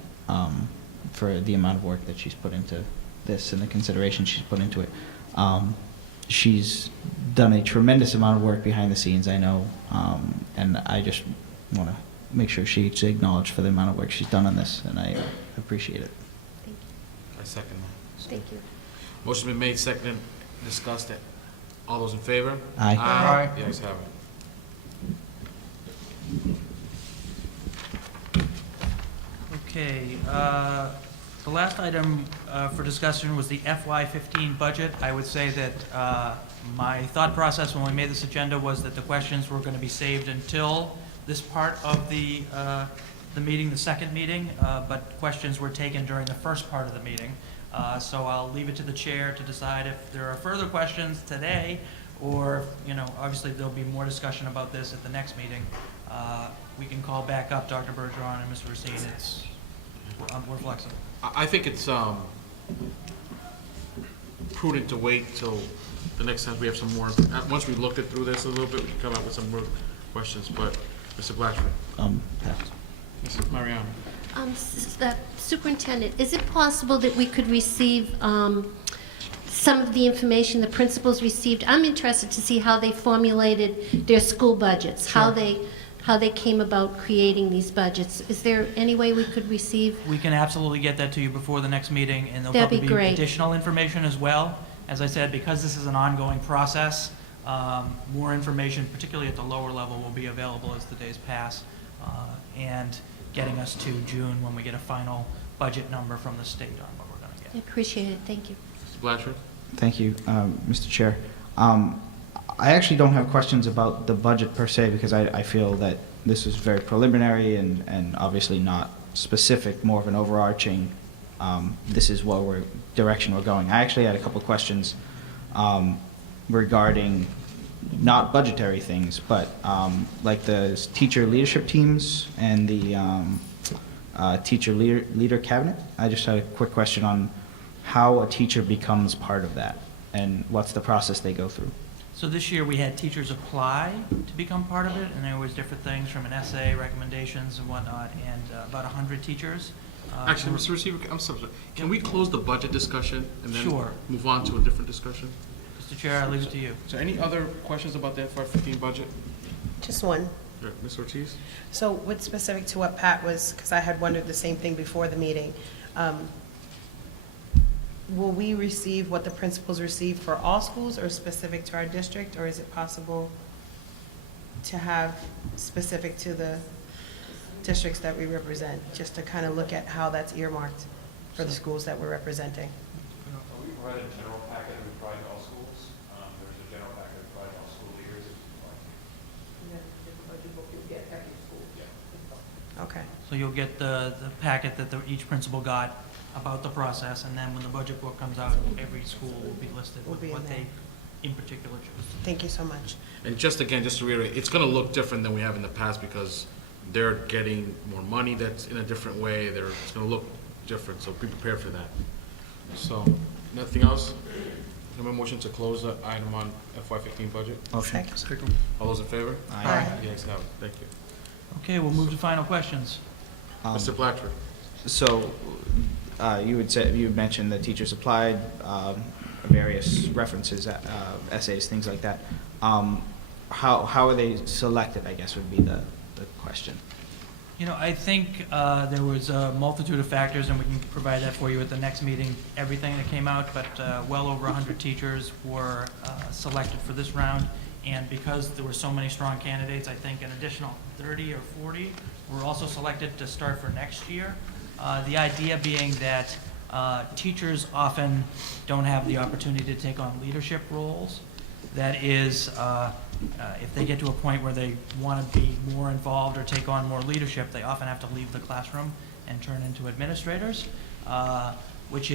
for the amount of work that she's put into this and the consideration she's put into it. She's done a tremendous amount of work behind the scenes, I know, and I just want to make sure she's acknowledged for the amount of work she's done on this, and I appreciate it. Thank you. I second that. Thank you. Motion been made, seconded, discussed it. All those in favor? Aye. Aye. The ayes have it. Okay, the last item for discussion was the FY15 budget. I would say that my thought process when we made this agenda was that the questions were going to be saved until this part of the meeting, the second meeting, but questions were taken during the first part of the meeting. So I'll leave it to the chair to decide if there are further questions today, or, you know, obviously there'll be more discussion about this at the next meeting. We can call back up Dr. Bergeron and Mr. Racine. We're flexible. I think it's prudent to wait till the next time we have some more. Once we look through this a little bit, we can come up with some more questions. But Mr. Blatchford. Mrs. Mariano. Superintendent, is it possible that we could receive some of the information the principals received? I'm interested to see how they formulated their school budgets, Sure. how they came about creating these budgets. Is there any way we could receive? We can absolutely get that to you before the next meeting, and there'll That'd probably be be great. additional information as well. As I said, because this is an ongoing process, more information, particularly at the lower level, will be available as the days pass, and getting us to June when we get a final budget number from the state on what we're going to get. I appreciate it. Thank you. Mr. Blatchford. Thank you, Mr. Chair. I actually don't have questions about the budget per se, because I feel that this is very preliminary and obviously not specific, more of an overarching, this is what direction we're going. I actually had a couple questions regarding not budgetary things, but like the teacher leadership teams and the teacher leader cabinet. I just had a quick question on how a teacher becomes part of that and what's the process they go through. So this year, we had teachers apply to become part of it, and there was different things from an essay, recommendations and whatnot, and about 100 teachers. Actually, Mr. Receiver, I'm sorry. Can we close the budget discussion and then Sure. move on to a different discussion? Mr. Chair, I leave it to you. So any other questions about the FY15 budget? Just one. Sure. Ms. Ortiz? So what's specific to what Pat was, because I had wondered the same thing before the meeting, will we receive what the principals receive for all schools or specific to our district, or is it possible to have specific to the districts that we represent, just to kind of look at how that's earmarked for the schools that we're representing? We provide a general packet we provide to all schools. There's a general packet we provide to all school leaders if you'd like. Okay. So you'll get the packet that each principal got about the process, and then when the budget book comes out, every school will be listed with what they in particular choose. Thank you so much. And just again, just to reiterate, it's going to look different than we have in the past because they're getting more money that's in a different way. It's going to look different, so be prepared for that. So, nothing else? Have a motion to close the item on FY15 budget? Motion. All those in favor? Aye. Yes, have it. Thank you. Okay, we'll move to final questions. Mr. Blatchford. So, you had mentioned that teachers applied, various references, essays, things like that. How are they selected, I guess, would be the question. You know, I think there was a multitude of factors, and we can provide that for you at the next meeting, everything that came out, but well over 100 teachers were selected for this round, and because there were so many strong candidates, I think an additional 30 or 40 were also selected to start for next year. The idea being that teachers often don't have the opportunity to take on leadership roles. That is, if they get to a point where they want to be more involved or take on more leadership, they often have to leave the classroom and turn into administrators, which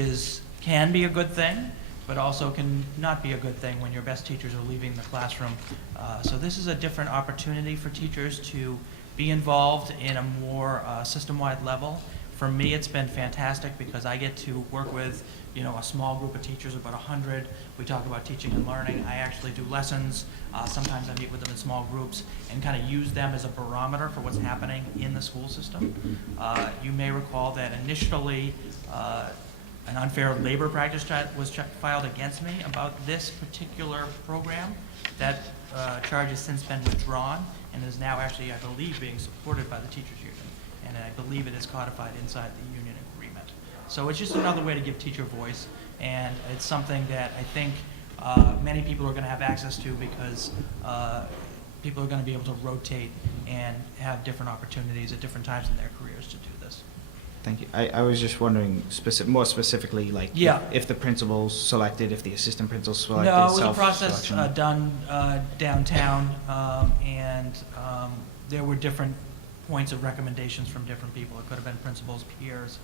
can be a good thing, but also can not be a good thing when your best teachers are leaving the classroom. So this is a different opportunity for teachers to be involved in a more system-wide level. For me, it's been fantastic because I get to work with, a small group of teachers, about 100. We talk about teaching and learning. I actually do lessons. Sometimes I meet with them in small groups and kind of use them as a barometer for what's happening in the school system. You may recall that initially an unfair labor practice was filed against me about this particular program. That charge has since been withdrawn and is now actually, I believe, being supported by the teachers union. And I believe it is codified inside the union agreement. So it's just another way to give teacher voice, and it's something that I think many people are going to have access to because people are going to be able to rotate and have different opportunities at different times in their careers to do this. Thank you. I was just wondering more specifically, like, Yeah. if the principal's selected, if the assistant principal's selected, No, it was a process self-selection. done downtown, and there were different points of recommendations from different people. It could have been principals, peers,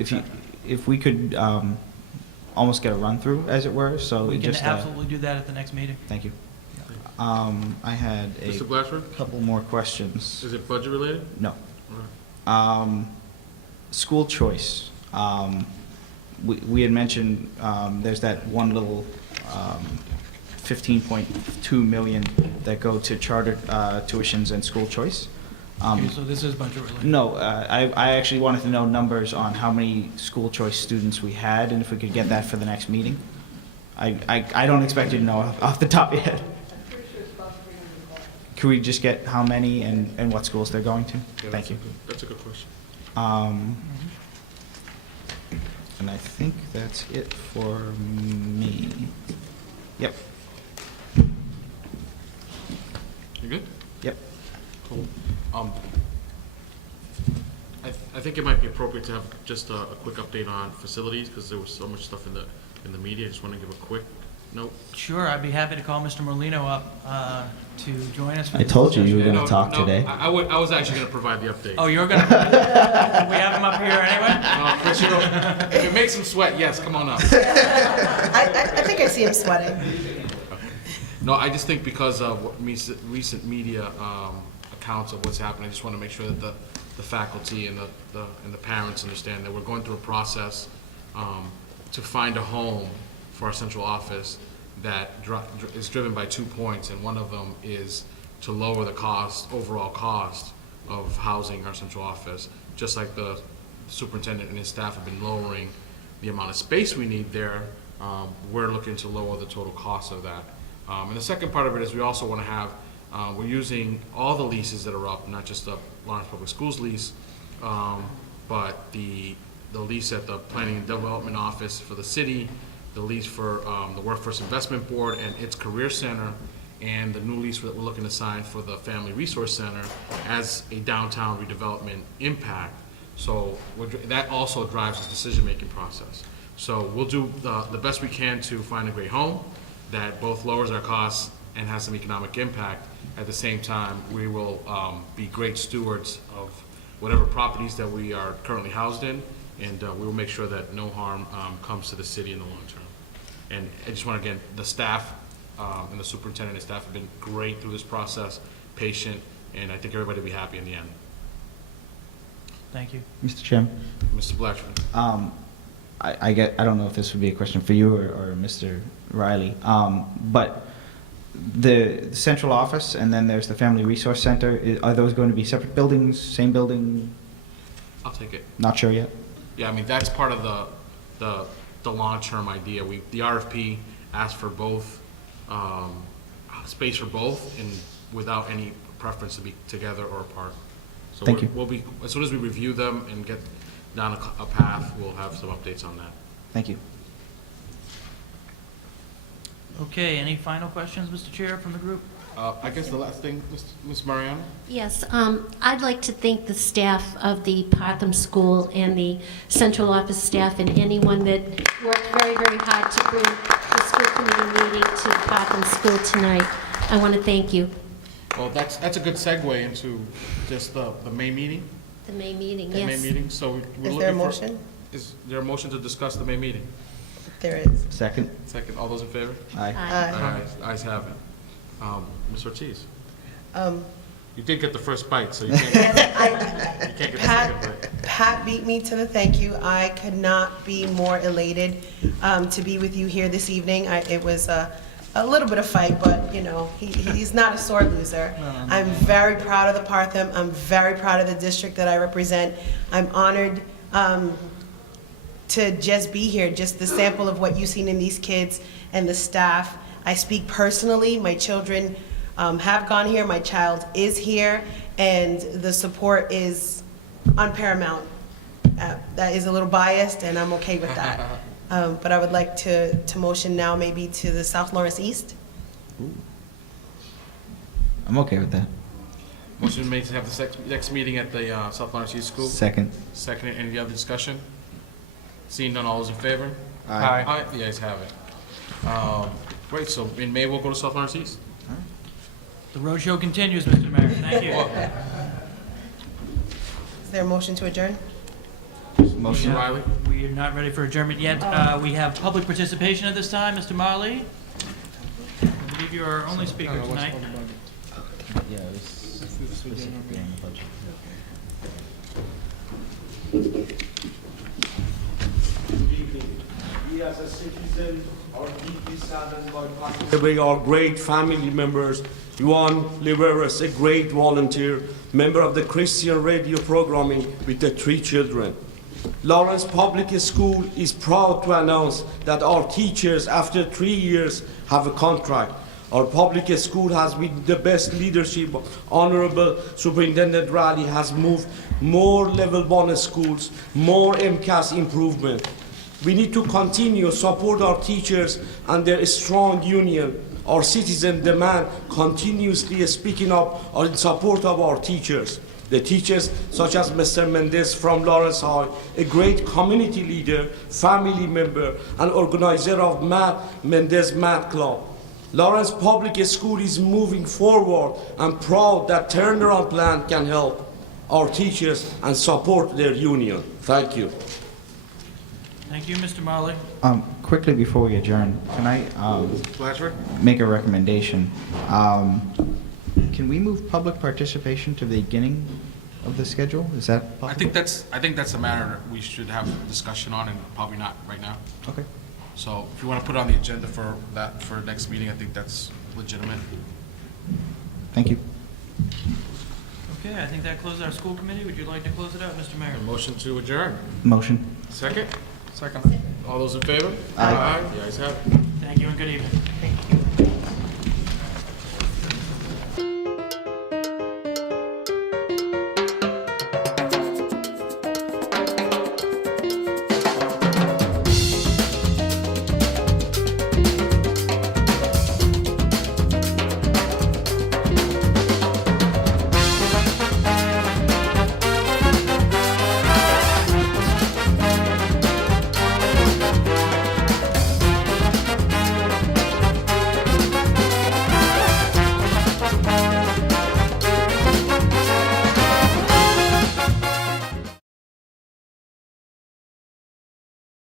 etc. If we could almost get a run-through, as it were, so We can just... absolutely do that at the next meeting. Thank you. I had a Mr. Blatchford? couple more questions. Is it budget related? No. All right. School choice. We had mentioned there's that one little 15.2 million that go to charter tuitions and school choice. Okay, so this is budget related. No, I actually wanted to know numbers on how many school choice students we had, and if we could get that for the next meeting. I don't expect you to know off the top of your head. Could we just get how many and what schools they're going to? Yeah, Thank you. That's a good question. And I think that's it for me. Yep. You good? Yep. Cool. I think it might be appropriate to have just a quick update on facilities, because there was so much stuff in the media. I just want to give a quick note. Sure, I'd be happy to call Mr. Molino up to join us. For I this told you you were discussion. going to talk today. I was actually going to provide the update. Oh, you're going to? We have him up here anyway? No, Chris, if it makes him sweat, yes, come on up. I think I see him sweating. No, I just think because of what recent media accounts of what's happening, I just want to make sure that the faculty and the parents understand that we're going through a process to find a home for our central office that is driven by 2 points, and one of them is to lower the overall cost of housing our central office, just like the superintendent and his staff have been lowering the amount of space we need there. We're looking to lower the total cost of that. And the second part of it is we also want to have, we're using all the leases that are up, not just the Lawrence Public Schools lease, but the lease at the Planning and Development Office for the city, the lease for the Workforce Investment Board and its Career Center, and the new lease that we're looking to sign for the Family Resource Center as a downtown redevelopment impact. So that also drives this decision-making process. So we'll do the best we can to find a great home that both lowers our costs and has some economic impact. At the same time, we will be great stewards of whatever properties that we are currently housed in, and we will make sure that no harm comes to the city in the long term. And I just want to, again, the staff and the superintendent and staff have been great through this process, patient, and I think everybody will be happy in the end. Thank you. Mr. Chairman? Mr. Blatchford. I don't know if this would be a question for you or Mr. Riley, but the central office and then there's the Family Resource Center, are those going to be separate buildings, same building? I'll take it. Not sure yet? Yeah, I mean, that's part of the long-term idea. The RFP asked for both, space for both, and without any preference to be together or apart. So Thank you. we'll be, as soon as we review them and get down a path, we'll have some updates on that. Thank you. Okay, any final questions, Mr. Chair, from the group? I guess the last thing, Ms. Mariano? Yes, I'd like to thank the staff of the Parthum School and the central office staff and anyone that worked very, very hard to bring the school committee meeting to Parthum School tonight. I want to thank you. Well, that's a good segue into just the May meeting. The May meeting, The yes. May meeting, so we're Is there a looking for- motion? Is there a motion to discuss the May meeting? There is. Second? Second, all those in favor? Aye. Aye. Ayes have it. Ms. Ortiz, Um, you did get the first bite, so you can't get the second bite. Pat beat me to the thank you. I could not be more elated to be with you here this evening. It was a little bit of fight, but you know, he's not a sore loser. I'm very proud of the Parthum. I'm very proud of the district that I represent. I'm honored to just be here, just the sample of what you've seen in these kids and the staff. I speak personally. My children have gone here. My child is here, and the support is unparamount. That is a little biased, and I'm okay with that. But I would like to motion now maybe to the South Lawrence East. I'm okay with that. Motion made to have the next meeting at the South Lawrence Youth School. Second. Second, any other discussion? Seeing none, all those in favor? Aye. Aye, the ayes have it. Great, so in May, we'll go to South Lawrence East. The roadshow continues, Mr. Mayor. Thank you. Is there a motion to adjourn? Motion, Riley? We are not ready for adjournment yet. We have public participation at this time. Mr. Marley, I believe you are our only speaker tonight. Yeah, it was specifically on the budget. Good evening. We as a citizen are deeply saddened by passing away our great family members. Juan Liveras, a great volunteer, member of the Christian radio programming with the 3 children. Lawrence Public School is proud to announce that our teachers, after 3 years, have a contract. Our public school has, with the best leadership, Honorable Superintendent Raleigh, has moved more level 1 schools, more MCAS improvement. We need to continue support our teachers and their strong union. Our citizen demand continuously speaking up in support of our teachers. The teachers, such as Mr. Mendez from Lawrence High, a great community leader, family member, and organizer of Mendez Math Club. Lawrence Public School is moving forward and proud that turnaround plan can help our teachers and support their union. Thank you. Thank you, Mr. Marley. Quickly before we adjourn, can I Blatchford? make a recommendation? Can we move public participation to the beginning of the schedule? Is that possible? I think that's a matter that we should have a discussion on, and probably not right now. Okay. So if you want to put it on the agenda for next meeting, I think that's legitimate. Thank you. Okay, I think that closes our school committee. Would you like to close it out, Mr. Mayor? A motion to adjourn. Motion. Second? Second. All those in favor? Aye. The ayes have it. Thank you and good evening. Thank you.